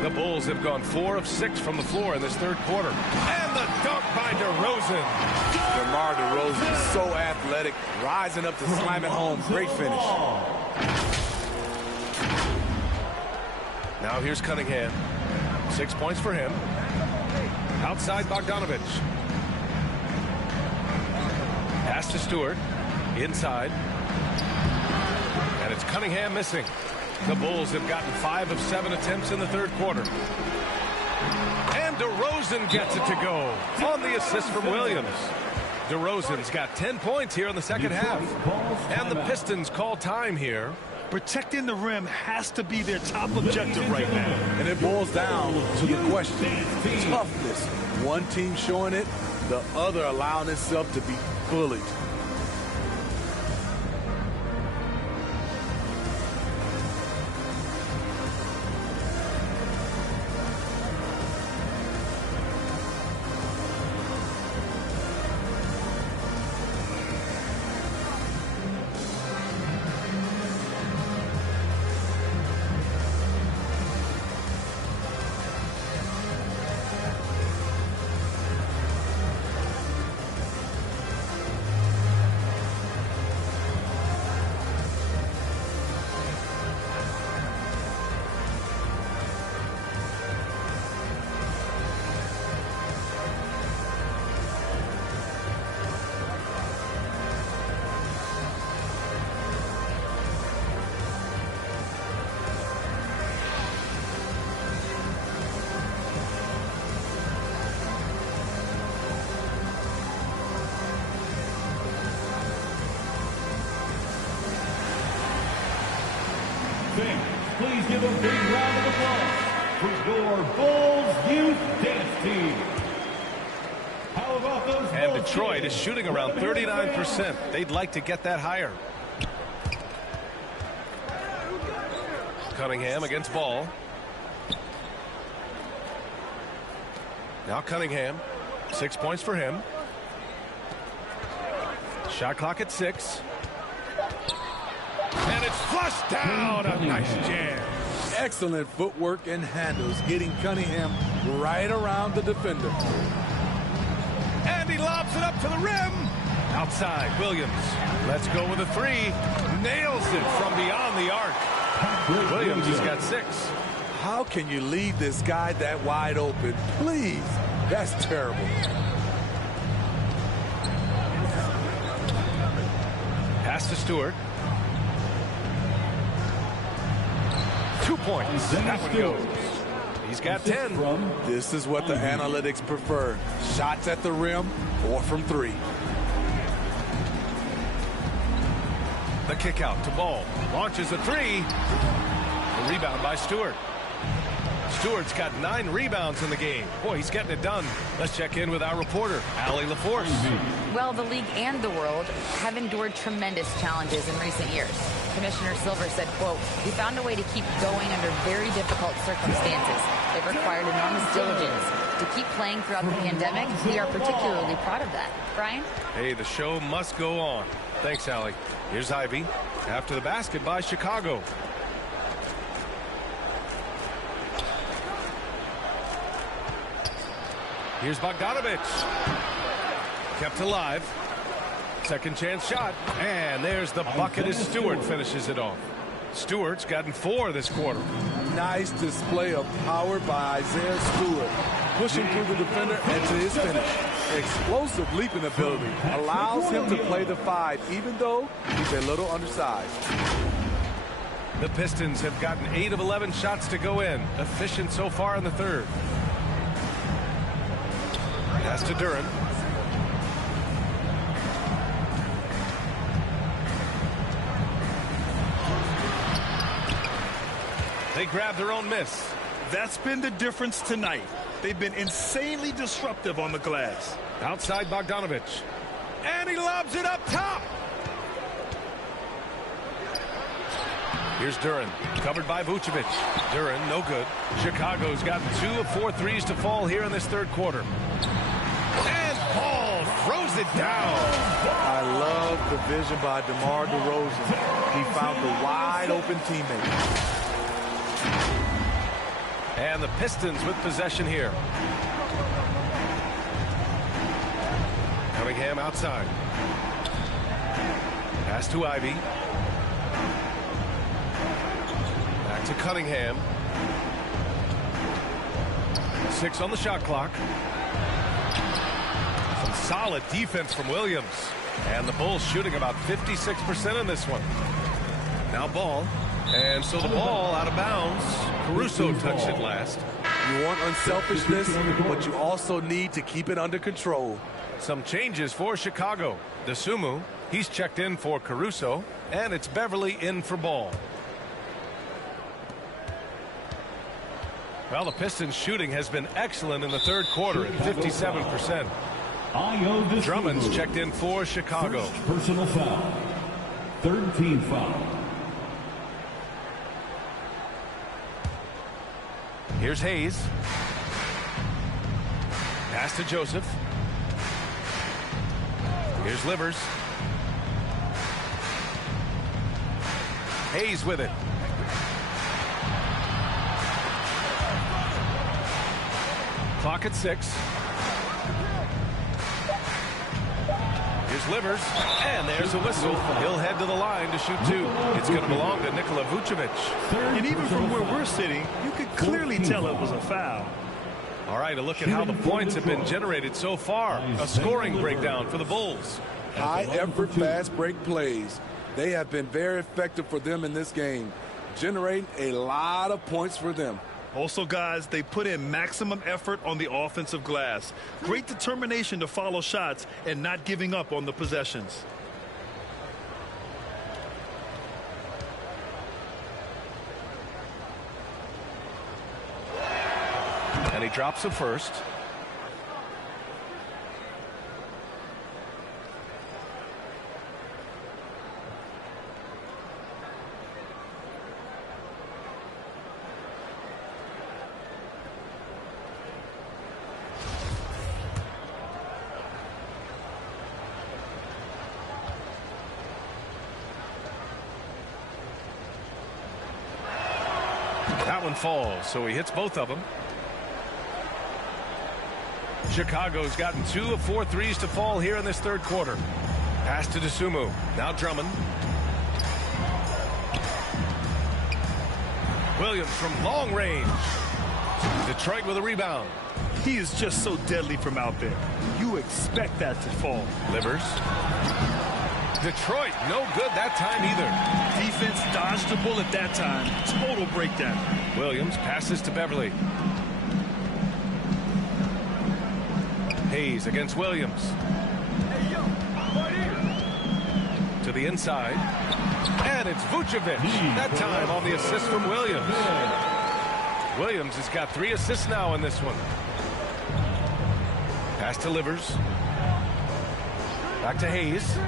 The Bulls have gone 4 of 6 from the floor in this third quarter. And the dunk by DeRozan. DeMar DeRozan is so athletic, rising up to slam it home. Great finish. Now here's Cunningham. 6 points for him. Outside Bogdanovich. Pass to Stewart. Inside. And it's Cunningham missing. The Bulls have gotten 5 of 7 attempts in the third quarter. And DeRozan gets it to go on the assist from Williams. DeRozan's got 10 points here in the second half. And the Pistons call time here. Protecting the rim has to be their top objective right now. And it boils down to the question. Toughness. One team showing it, the other allowing itself to be bullied. fans, please give a big round of applause for your Bulls Youth Dance Team. How about those? And Detroit is shooting around 39%. They'd like to get that higher. Cunningham against Ball. Now Cunningham. 6 points for him. Shot clock at 6. And it's flushed down. A nice jam. Excellent footwork and handles, getting Cunningham right around the defender. And he lobs it up to the rim. Outside, Williams. Let's go with a 3. Nails it from beyond the arc. Williams has got 6. How can you leave this guy that wide open? Please. That's terrible. Pass to Stewart. 2 points. That one goes. He's got 10. This is what the analytics prefer. Shots at the rim or from 3. The kick out to Ball. Launches a 3. The rebound by Stewart. Stewart's got 9 rebounds in the game. Boy, he's getting it done. Let's check in with our reporter, Allie LaForce. Well, the league and the world have endured tremendous challenges in recent years. Commissioner Silver said, quote, "We found a way to keep going under very difficult circumstances. It required enormous diligence. To keep playing throughout the pandemic, we are particularly proud of that." Brian? Hey, the show must go on. Thanks, Allie. Here's Ivy. After the basket by Chicago. Here's Bogdanovich. Kept alive. Second chance shot. And there's the bucket as Stewart finishes it off. Stewart's gotten 4 this quarter. Nice display of power by Isaiah Stewart. Pushing through the defender and to his finish. Explosive leaping ability. Allows him to play the 5 even though he's a little undersized. The Pistons have gotten 8 of 11 shots to go in. Efficient so far in the third. Pass to Duren. They grab their own miss. That's been the difference tonight. They've been insanely disruptive on the glass. Outside Bogdanovich. And he lobs it up top. Here's Duren. Covered by Vucevic. Duren, no good. Chicago's gotten 2 of 4 threes to fall here in this third quarter. And Paul throws it down. I love the vision by DeMar DeRozan. He found the wide open teammate. And the Pistons with possession here. Cunningham outside. Pass to Ivy. Back to Cunningham. 6 on the shot clock. Some solid defense from Williams. And the Bulls shooting about 56% in this one. Now Ball. And so the ball out of bounds. Caruso touched it last. You want unselfishness, but you also need to keep it under control. Some changes for Chicago. DeSumo, he's checked in for Caruso. And it's Beverly in for Ball. Well, the Pistons shooting has been excellent in the third quarter at 57%. Drummond's checked in for Chicago. First personal foul. Third team foul. Here's Hayes. Pass to Joseph. Here's Livers. Hayes with it. Clock at 6. Here's Livers. And there's a whistle. He'll head to the line to shoot 2. It's going to belong to Nikola Vucevic. And even from where we're sitting, you could clearly tell it was a foul. All right, a look at how the points have been generated so far. A scoring breakdown for the Bulls. High-effort, fast-break plays. They have been very effective for them in this game, generating a lot of points for them. Also, guys, they put in maximum effort on the offensive glass. Great determination to follow shots and not giving up on the possessions. And he drops the first. That one falls, so he hits both of them. Chicago's gotten 2 of 4 threes to fall here in this third quarter. Pass to Dosunmu. Now Drummond. Williams from long range. Detroit with a rebound. He is just so deadly from out there. You expect that to fall. Livers. Detroit, no good that time either. Defense dodged the bullet that time. Total breakdown. Williams passes to Beverly. Hayes against Williams. To the inside. And it's Vucevic. That time on the assist from Williams. Williams has got 3 assists now in this one. Pass to Livers. Back to Hayes.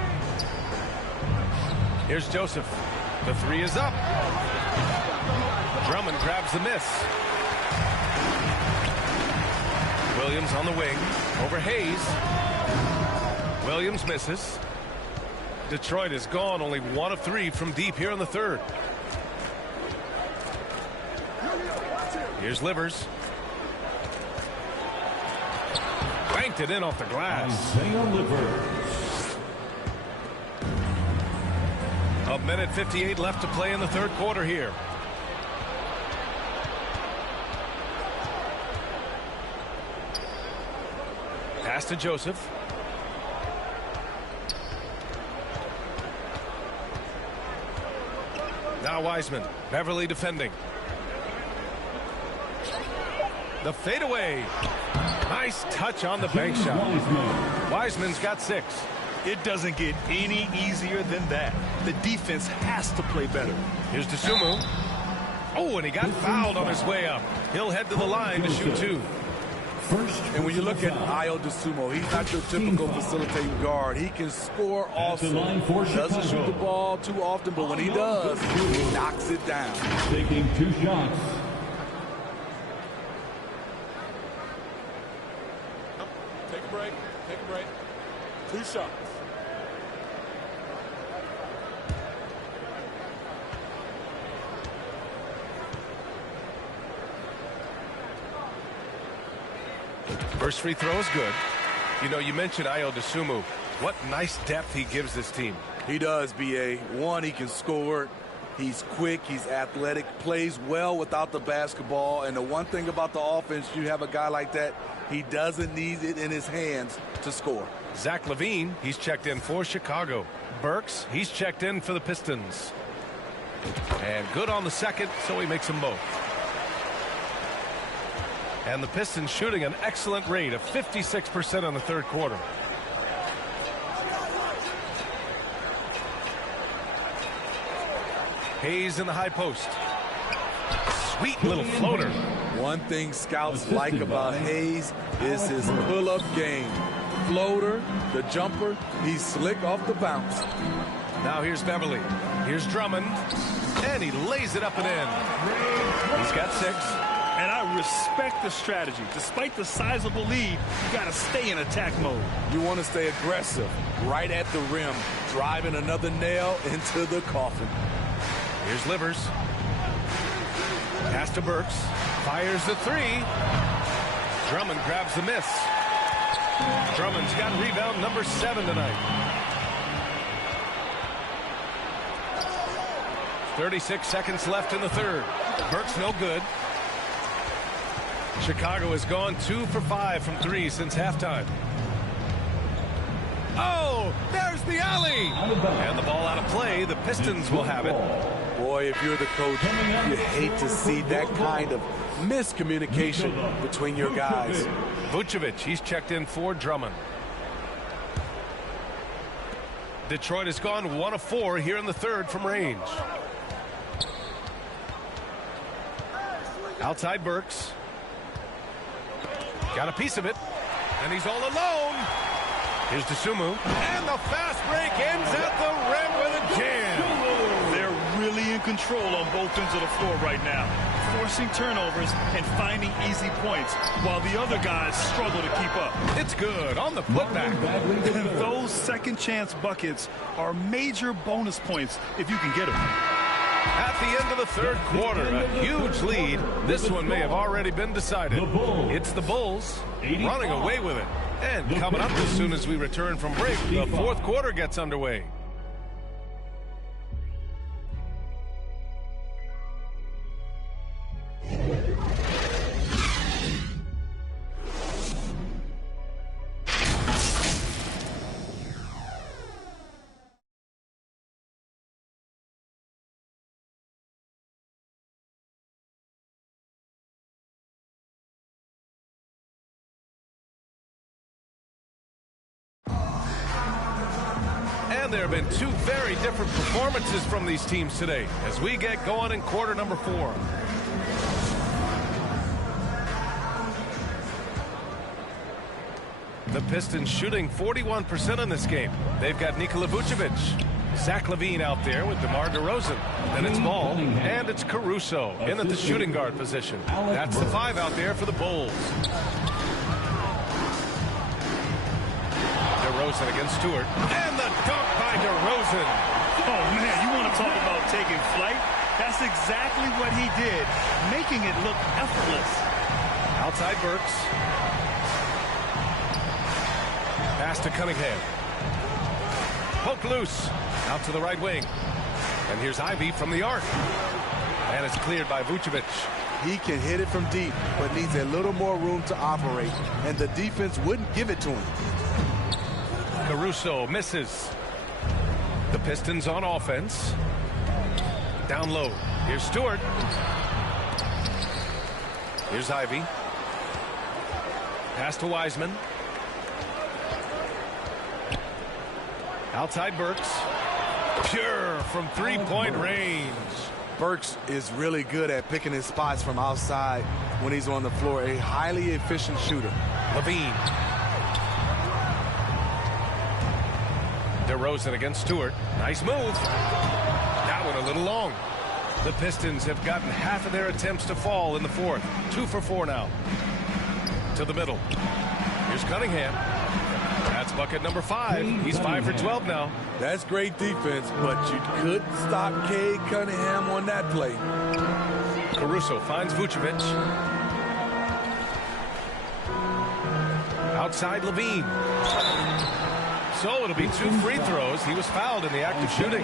Here's Joseph. The 3 is up. Drummond grabs the miss. Williams on the wing. Over Hayes. Williams misses. Detroit is gone. Only 1 of 3 from deep here in the third. Here's Livers. Banked it in off the glass. A minute 58 left to play in the third quarter here. Pass to Joseph. Now Wiseman. Beverly defending. The fadeaway. Nice touch on the bank shot. Wiseman's got 6. It doesn't get any easier than that. The defense has to play better. Here's Dosunmu. Oh, and he got fouled on his way up. He'll head to the line to shoot 2. And when you look at Ayo Dosunmu, he's not your typical facilitating guard. He can score also. Doesn't shoot the ball too often, but when he does, he knocks it down. Taking 2 shots. Take a break. Take a break. 2 shots. First free throw is good. You know, you mentioned Ayo Dosunmu. What nice depth he gives this team. He does, B.A. One, he can score. He's quick. He's athletic. Plays well without the basketball. And the one thing about the offense, you have a guy like that, he doesn't need it in his hands to score. Zach LaVine, he's checked in for Chicago. Burks, he's checked in for the Pistons. And good on the second, so he makes them both. And the Pistons shooting an excellent rate of 56% in the third quarter. Hayes in the high post. Sweet little floater. One thing scouts like about Hayes is his pull-up game. Floater, the jumper, he's slick off the bounce. Now here's Beverly. Here's Drummond. And he lays it up and in. He's got 6. And I respect the strategy. Despite the sizable lead, you got to stay in attack mode. You want to stay aggressive, right at the rim, driving another nail into the coffin. Here's Livers. Pass to Burks. Fires the 3. Drummond grabs the miss. Drummond's got rebound number 7 tonight. 36 seconds left in the third. Burks no good. Chicago has gone 2 for 5 from 3 since halftime. Oh, there's the alley. And the ball out of play. The Pistons will have it. Boy, if you're the coach, you hate to see that kind of miscommunication between your guys. Vucevic, he's checked in for Drummond. Detroit has gone 1 of 4 here in the third from range. Outside Burks. Got a piece of it. And he's all alone. Here's DeSumo. And the fast break ends at the rim with a jam. They're really in control on both ends of the floor right now, forcing turnovers and finding easy points while the other guys struggle to keep up. It's good on the putback. And those second chance buckets are major bonus points if you can get them. At the end of the third quarter, a huge lead. This one may have already been decided. It's the Bulls running away with it. And coming up as soon as we return from break, the fourth quarter gets underway. And there have been two very different performances from these teams today as we get going in quarter number 4. The Pistons shooting 41% in this game. They've got Nikola Vucevic, Zach LaVine out there with DeMar DeRozan. Then it's Ball, and it's Caruso in at the shooting guard position. That's the 5 out there for the Bulls. DeRozan against Stewart. And the dunk by DeRozan. Oh, man, you want to talk about taking flight? That's exactly what he did, making it look effortless. Outside Burks. Pass to Cunningham. Poke loose. Out to the right wing. And here's Ivy from the arc. And it's cleared by Vucevic. He can hit it from deep, but needs a little more room to operate. And the defense wouldn't give it to him. Caruso misses. The Pistons on offense. Down low. Here's Stewart. Here's Ivy. Pass to Wiseman. Outside Burks. Pure from three-point range. Burks is really good at picking his spots from outside when he's on the floor. A highly efficient shooter. LaVine. DeRozan against Stewart. Nice move. That one a little long. The Pistons have gotten half of their attempts to fall in the fourth. 2 for 4 now. To the middle. Here's Cunningham. That's bucket number 5. He's 5 for 12 now. That's great defense, but you couldn't stop Cade Cunningham on that play. Caruso finds Vucevic. Outside LaVine. So it'll be 2 free throws. He was fouled in the act of shooting.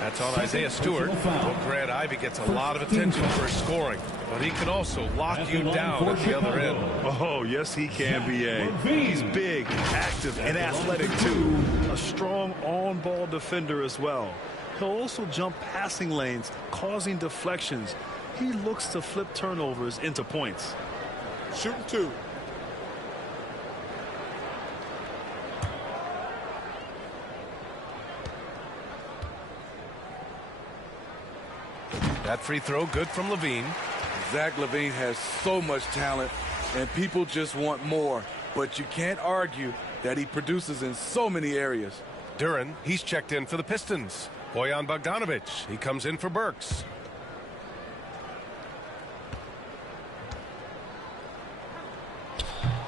That's on Isaiah Stewart. Well, Grant Ivy gets a lot of attention for his scoring, but he can also lock you down at the other end. Oh, yes, he can, B.A. He's big, active, and athletic, too. A strong on-ball defender as well. He'll also jump passing lanes, causing deflections. He looks to flip turnovers into points. Shooting 2. That free throw good from LaVine. Zach LaVine has so much talent, and people just want more. But you can't argue that he produces in so many areas. Duren, he's checked in for the Pistons. Bojan Bogdanovic, he comes in for Burks.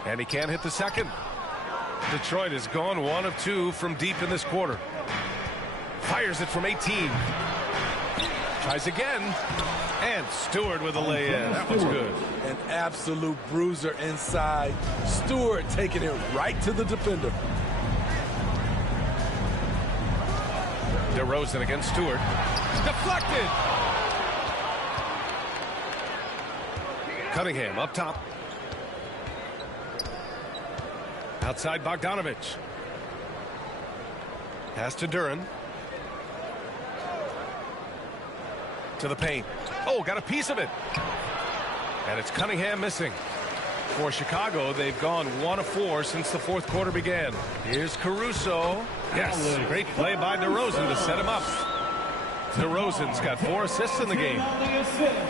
And he can't hit the second. Detroit has gone 1 of 2 from deep in this quarter. Fires it from 18. Tries again. And Stewart with a lay-in. That was good. An absolute bruiser inside. Stewart taking it right to the defender. DeRozan against Stewart. Deflected. Cunningham up top. Outside Bogdanovic. Pass to Duren. To the paint. Oh, got a piece of it. And it's Cunningham missing. For Chicago, they've gone 1 of 4 since the fourth quarter began. Here's Caruso. Yes, great play by DeRozan to set him up. DeRozan's got 4 assists in the game.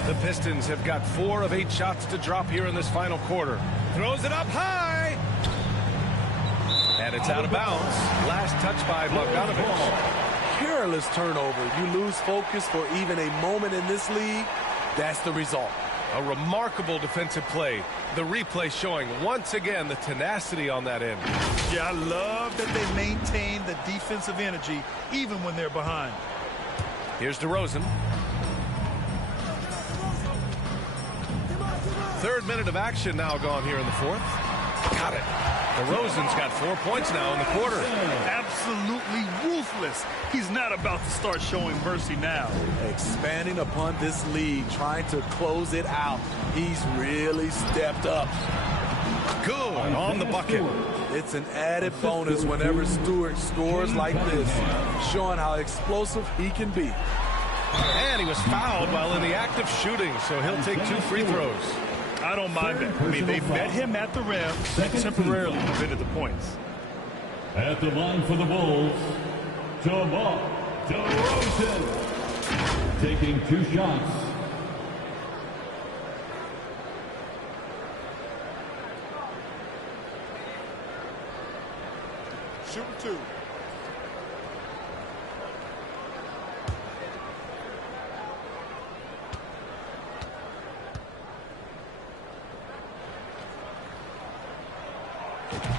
The Pistons have got 4 of 8 shots to drop here in this final quarter. Throws it up high. And it's out of bounds. Last touch by Bogdanovich. Careless turnover. You lose focus for even a moment in this league. That's the result. A remarkable defensive play. The replay showing once again the tenacity on that end. Yeah, I love that they maintain the defensive energy even when they're behind. Here's DeRozan. 3rd minute of action now gone here in the 4th. Got it. DeRozan's got 4 points now in the quarter. Absolutely ruthless. He's not about to start showing mercy now. Expanding upon this league, trying to close it out. He's really stepped up. Good on the bucket. It's an added bonus whenever Stewart scores like this, showing how explosive he can be. And he was fouled while in the act of shooting, so he'll take 2 free throws. I don't mind that. I mean, they met him at the rim and temporarily prevented the points. At the line for the Bulls, DeRozan, taking 2 shots. Shooting 2.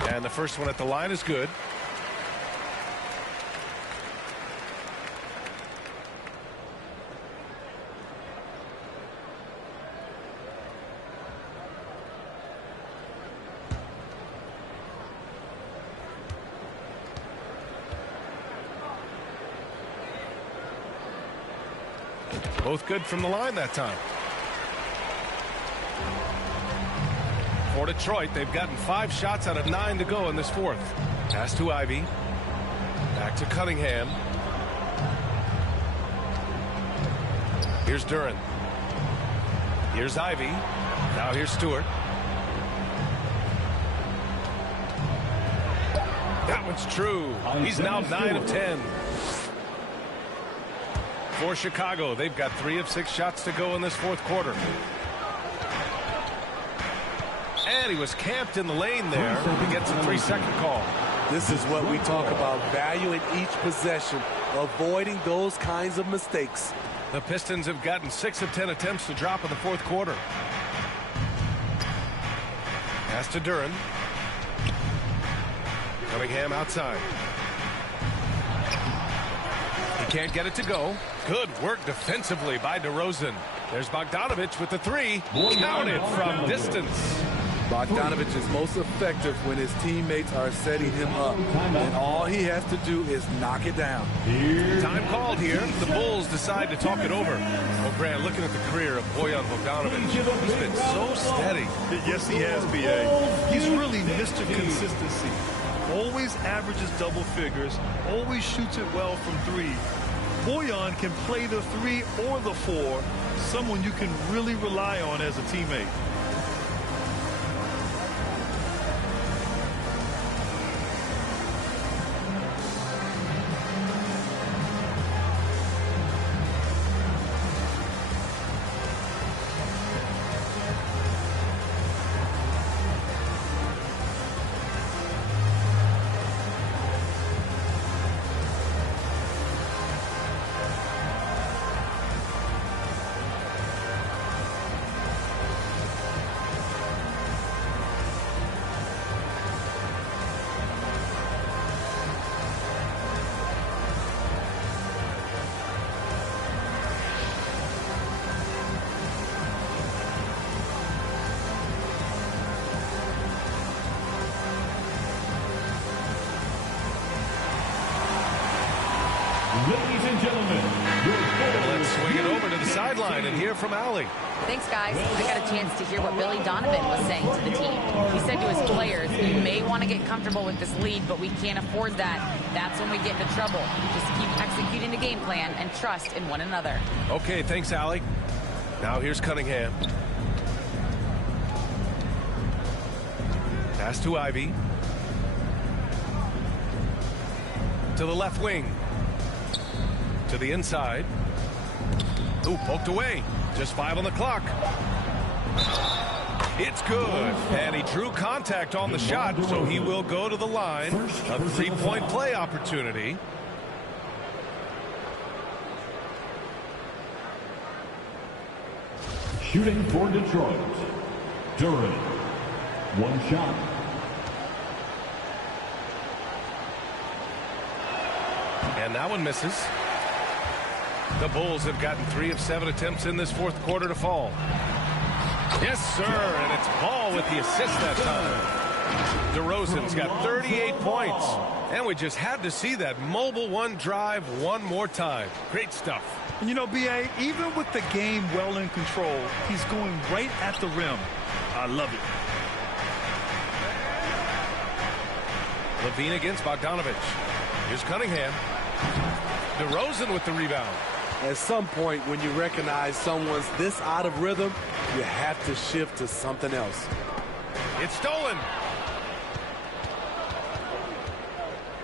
And the first one at the line is good. Both good from the line that time. For Detroit, they've gotten 5 shots out of 9 to go in this 4th. Pass to Ivy. Back to Cunningham. Here's Duren. Here's Ivy. Now here's Stewart. That one's true. He's now 9 of 10. For Chicago, they've got 3 of 6 shots to go in this 4th quarter. And he was camped in the lane there. He gets a 3-second call. This is what we talk about, valuing each possession, avoiding those kinds of mistakes. The Pistons have gotten 6 of 10 attempts to drop in the 4th quarter. Pass to Duren. Cunningham outside. He can't get it to go. Good work defensively by DeRozan. There's Bogdanovich with the 3. Counted from distance. Bogdanovich is most effective when his teammates are setting him up. And all he has to do is knock it down. Time called here. The Bulls decide to talk it over. Well, Grant, looking at the career of Bojan Bogdanovich, he's been so steady. Yes, he has, B.A. He's really Mr. Consistency. Always averages double figures. Always shoots it well from 3. Bojan can play the 3 or the 4. Someone you can really rely on as a teammate. Ladies and gentlemen, let's swing it over to the sideline and hear from Allie. Thanks, guys. I got a chance to hear what Billy Donovan was saying to the team. He said to his players, you may want to get comfortable with this lead, but we can't afford that. That's when we get into trouble. Just keep executing the game plan and trust in one another. Okay, thanks, Allie. Now here's Cunningham. Pass to Ivy. To the left wing. To the inside. Ooh, poked away. Just 5 on the clock. It's good. And he drew contact on the shot, so he will go to the line. A 3-point play opportunity. Shooting for Detroit, Duran. 1 shot. And that one misses. The Bulls have gotten 3 of 7 attempts in this fourth quarter to fall. Yes, sir, and it's Ball with the assist that time. DeRozan's got 38 points. And we just had to see that mobile one drive one more time. Great stuff. And you know, B.A., even with the game well in control, he's going right at the rim. I love it. Levine against Bogdanovich. Here's Cunningham. DeRozan with the rebound. At some point, when you recognize someone's this out of rhythm, you have to shift to something else. It's stolen.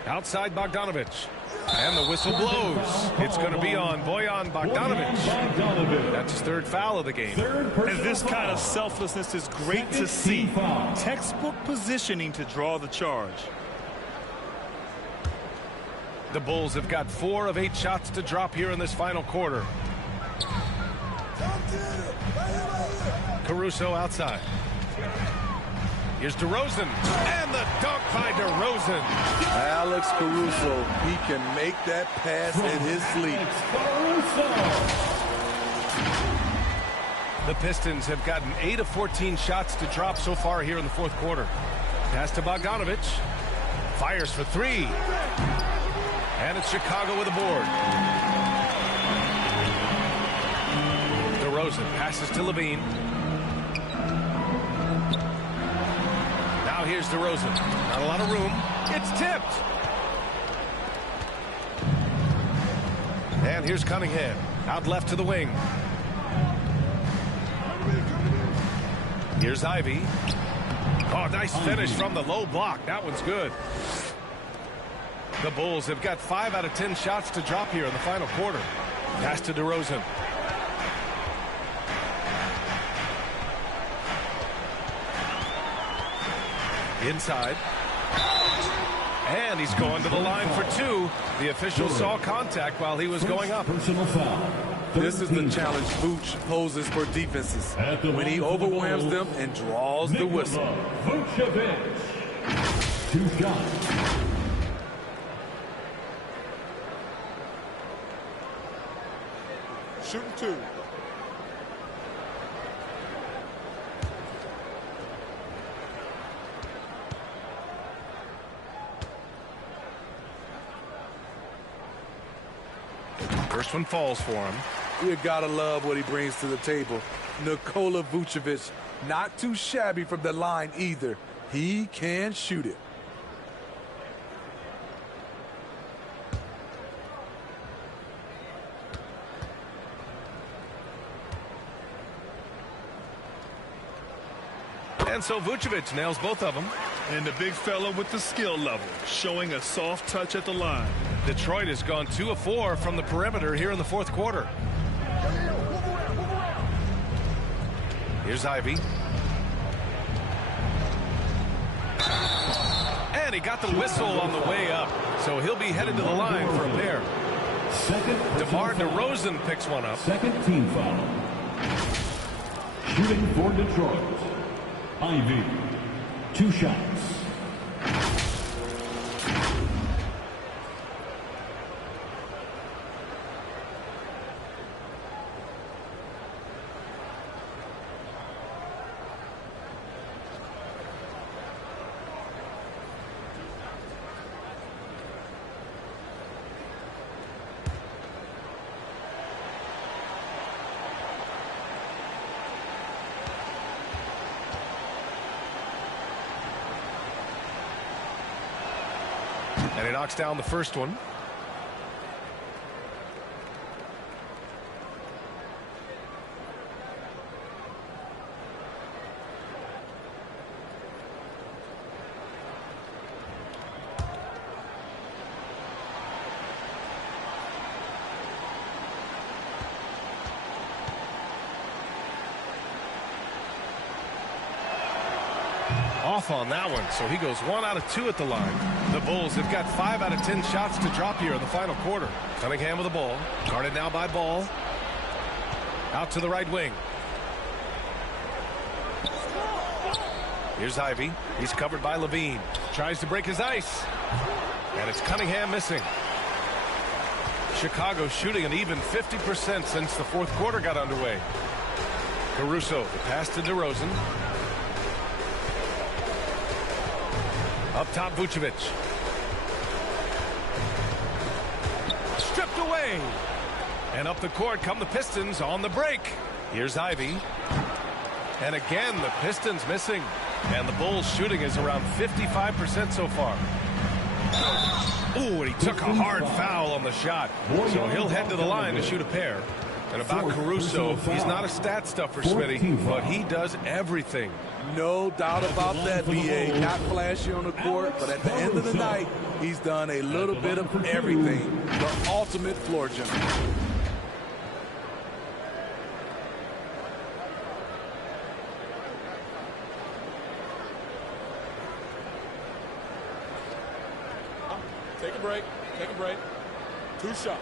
Outside Bogdanovich. And the whistle blows. It's going to be on Bojan Bogdanovich. That's his 3rd foul of the game. And this kind of selflessness is great to see. Textbook positioning to draw the charge. The Bulls have got 4 of 8 shots to drop here in this final quarter. Caruso outside. Here's DeRozan. And the dunk by DeRozan. Alex Caruso, he can make that pass in his sleep. The Pistons have gotten 8 of 14 shots to drop so far here in the fourth quarter. Pass to Bogdanovich. Fires for 3. And it's Chicago with a board. DeRozan passes to Levine. Now here's DeRozan. Not a lot of room. It's tipped. And here's Cunningham. Out left to the wing. Here's Ivy. Oh, nice finish from the low block. That one's good. The Bulls have got 5 out of 10 shots to drop here in the final quarter. Pass to DeRozan. Inside. And he's going to the line for 2. The official saw contact while he was going up. Personal foul. This is the challenge Vooch poses for defenses. When he overwhelms them and draws the whistle. Vucevic. 2 shots. Shooting 2. First one falls for him. You gotta love what he brings to the table. Nikola Vucevic, not too shabby from the line either. He can shoot it. And so Vucevic nails both of them. And the big fella with the skill level, showing a soft touch at the line. Detroit has gone 2 of 4 from the perimeter here in the fourth quarter. Here's Ivy. And he got the whistle on the way up. So he'll be headed to the line for a pair. DeMar DeRozan picks one up. Second team foul. Shooting for Detroit. Ivy. 2 shots. And he knocks down the first one. Off on that one, so he goes 1 out of 2 at the line. The Bulls have got 5 out of 10 shots to drop here in the final quarter. Cunningham with the ball. Guarded now by Ball. Out to the right wing. Here's Ivy. He's covered by Levine. Tries to break his ice. And it's Cunningham missing. Chicago shooting an even 50% since the fourth quarter got underway. Caruso, the pass to DeRozan. Up top, Vucevic. Stripped away. And up the court come the Pistons on the break. Here's Ivy. And again, the Pistons missing. And the Bulls shooting is around 55% so far. Oh, and he took a hard foul on the shot. So he'll head to the line to shoot a pair. And about Caruso, he's not a stat stuffer, Smitty, but he does everything. No doubt about that, B.A. Not flashy on the court, but at the end of the night, he's done a little bit of everything. The ultimate floor general. Take a break. Take a break. 2 shots.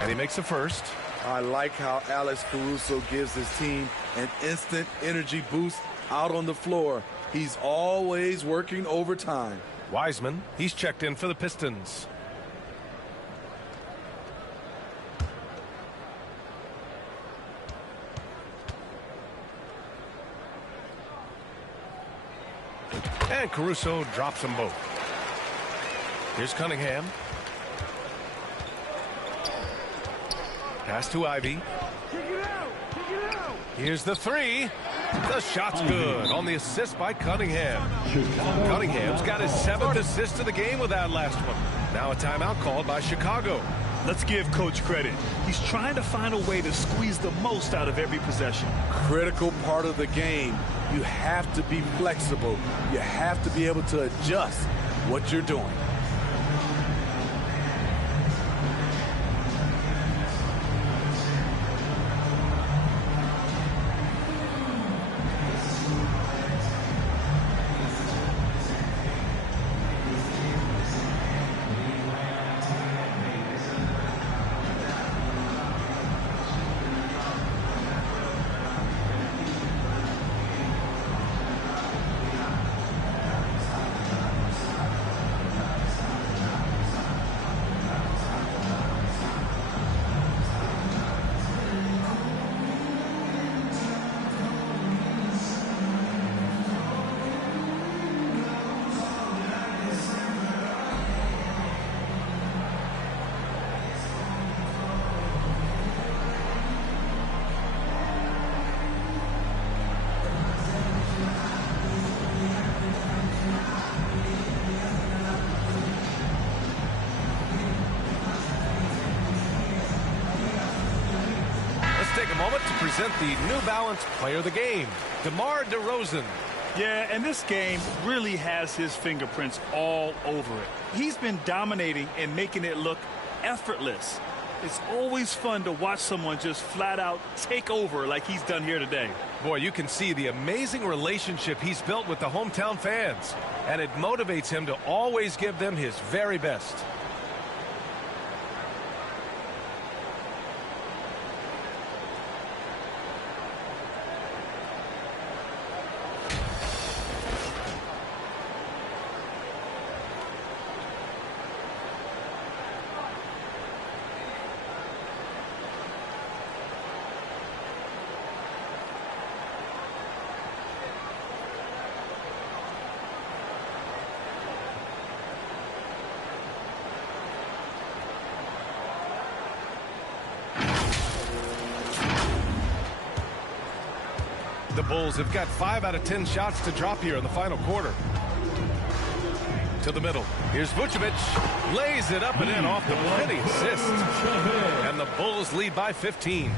And he makes the first. I like how Alex Caruso gives his team an instant energy boost out on the floor. He's always working overtime. Wiseman, he's checked in for the Pistons. And Caruso drops them both. Here's Cunningham. Pass to Ivy. Here's the 3. The shot's good on the assist by Cunningham. Cunningham's got his 7th assist of the game with that last one. Now a timeout called by Chicago. Let's give Coach credit. He's trying to find a way to squeeze the most out of every possession. Critical part of the game. You have to be flexible. You have to be able to adjust what you're doing. Take a moment to present the New Balance Player of the Game, DeMar DeRozan. Yeah, and this game really has his fingerprints all over it. He's been dominating and making it look effortless. It's always fun to watch someone just flat out take over like he's done here today. Boy, you can see the amazing relationship he's built with the hometown fans, and it motivates him to always give them his very best. The Bulls have got 5 out of 10 shots to drop here in the final quarter. To the middle. Here's Vucevic. Lays it up and in off the pretty assist. And the Bulls lead by 15.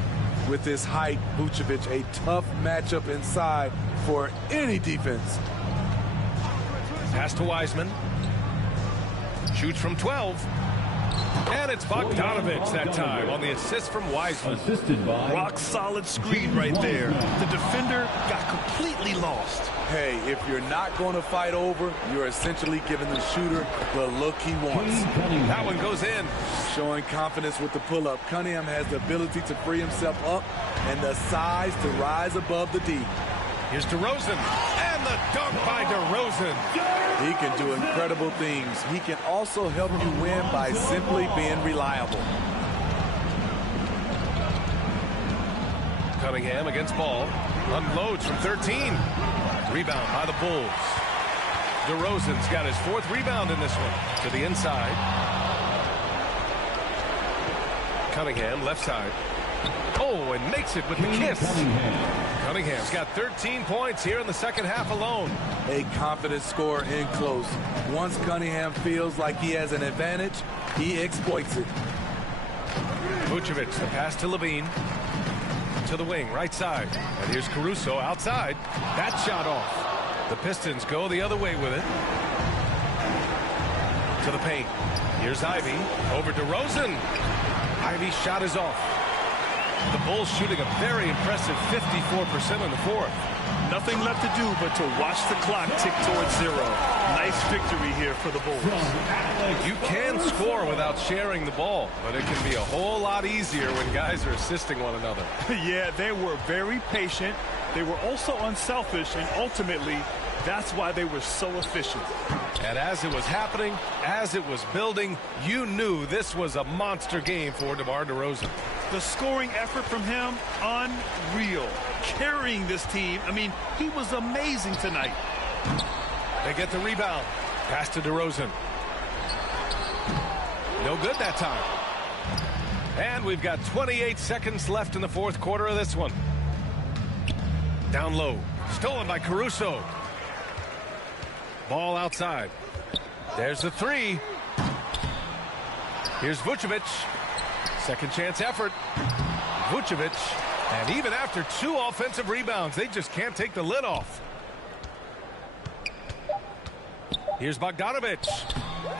With his height, Vucevic, a tough matchup inside for any defense. Pass to Wiseman. Shoots from 12. And it's Bogdanovich that time on the assist from Wiseman. Assisted by rock solid screen right there. The defender got completely lost. Hey, if you're not going to fight over, you're essentially giving the shooter the look he wants. That one goes in. Showing confidence with the pull-up. Cunningham has the ability to free himself up and the size to rise above the D. Here's DeRozan. And the dunk by DeRozan. He can do incredible things. He can also help you win by simply being reliable. Cunningham against Ball. Unloads from 13. Rebound by the Bulls. DeRozan's got his 4th rebound in this one. To the inside. Cunningham, left side. Oh, and makes it with the kiss. Cunningham's got 13 points here in the second half alone. A confident scorer in close. Once Cunningham feels like he has an advantage, he exploits it. Vucevic, the pass to Levine. To the wing, right side. And here's Caruso outside. That shot off. The Pistons go the other way with it. To the paint. Here's Ivy. Over to DeRozan. Ivy's shot is off. The Bulls shooting a very impressive 54% in the 4th. Nothing left to do but to watch the clock tick towards 0. Nice victory here for the Bulls. You can score without sharing the ball, but it can be a whole lot easier when guys are assisting one another. Yeah, they were very patient. They were also unselfish, and ultimately, that's why they were so efficient. And as it was happening, as it was building, you knew this was a monster game for DeMar DeRozan. The scoring effort from him, unreal. Carrying this team, I mean, he was amazing tonight. They get the rebound. Pass to DeRozan. No good that time. And we've got 28 seconds left in the 4th quarter of this one. Down low. Stolen by Caruso. Ball outside. There's the 3. Here's Vucevic. Second chance effort. Vucevic. And even after 2 offensive rebounds, they just can't take the lid off. Here's Bogdanovich.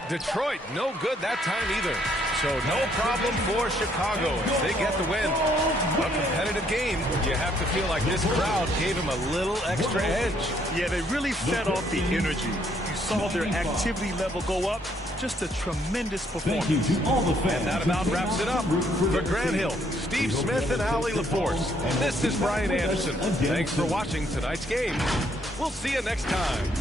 Detroit, no good that time either. So no problem for Chicago as they get the win. A competitive game. You have to feel like this crowd gave him a little extra edge. Yeah, they really fed off the energy. You saw their activity level go up. Just a tremendous performance. Thank you to all the fans. And that about wraps it up. For Grant Hill, Steve Smith, and Ali LaForce, this is Brian Anderson. Thanks for watching tonight's game. We'll see you next time.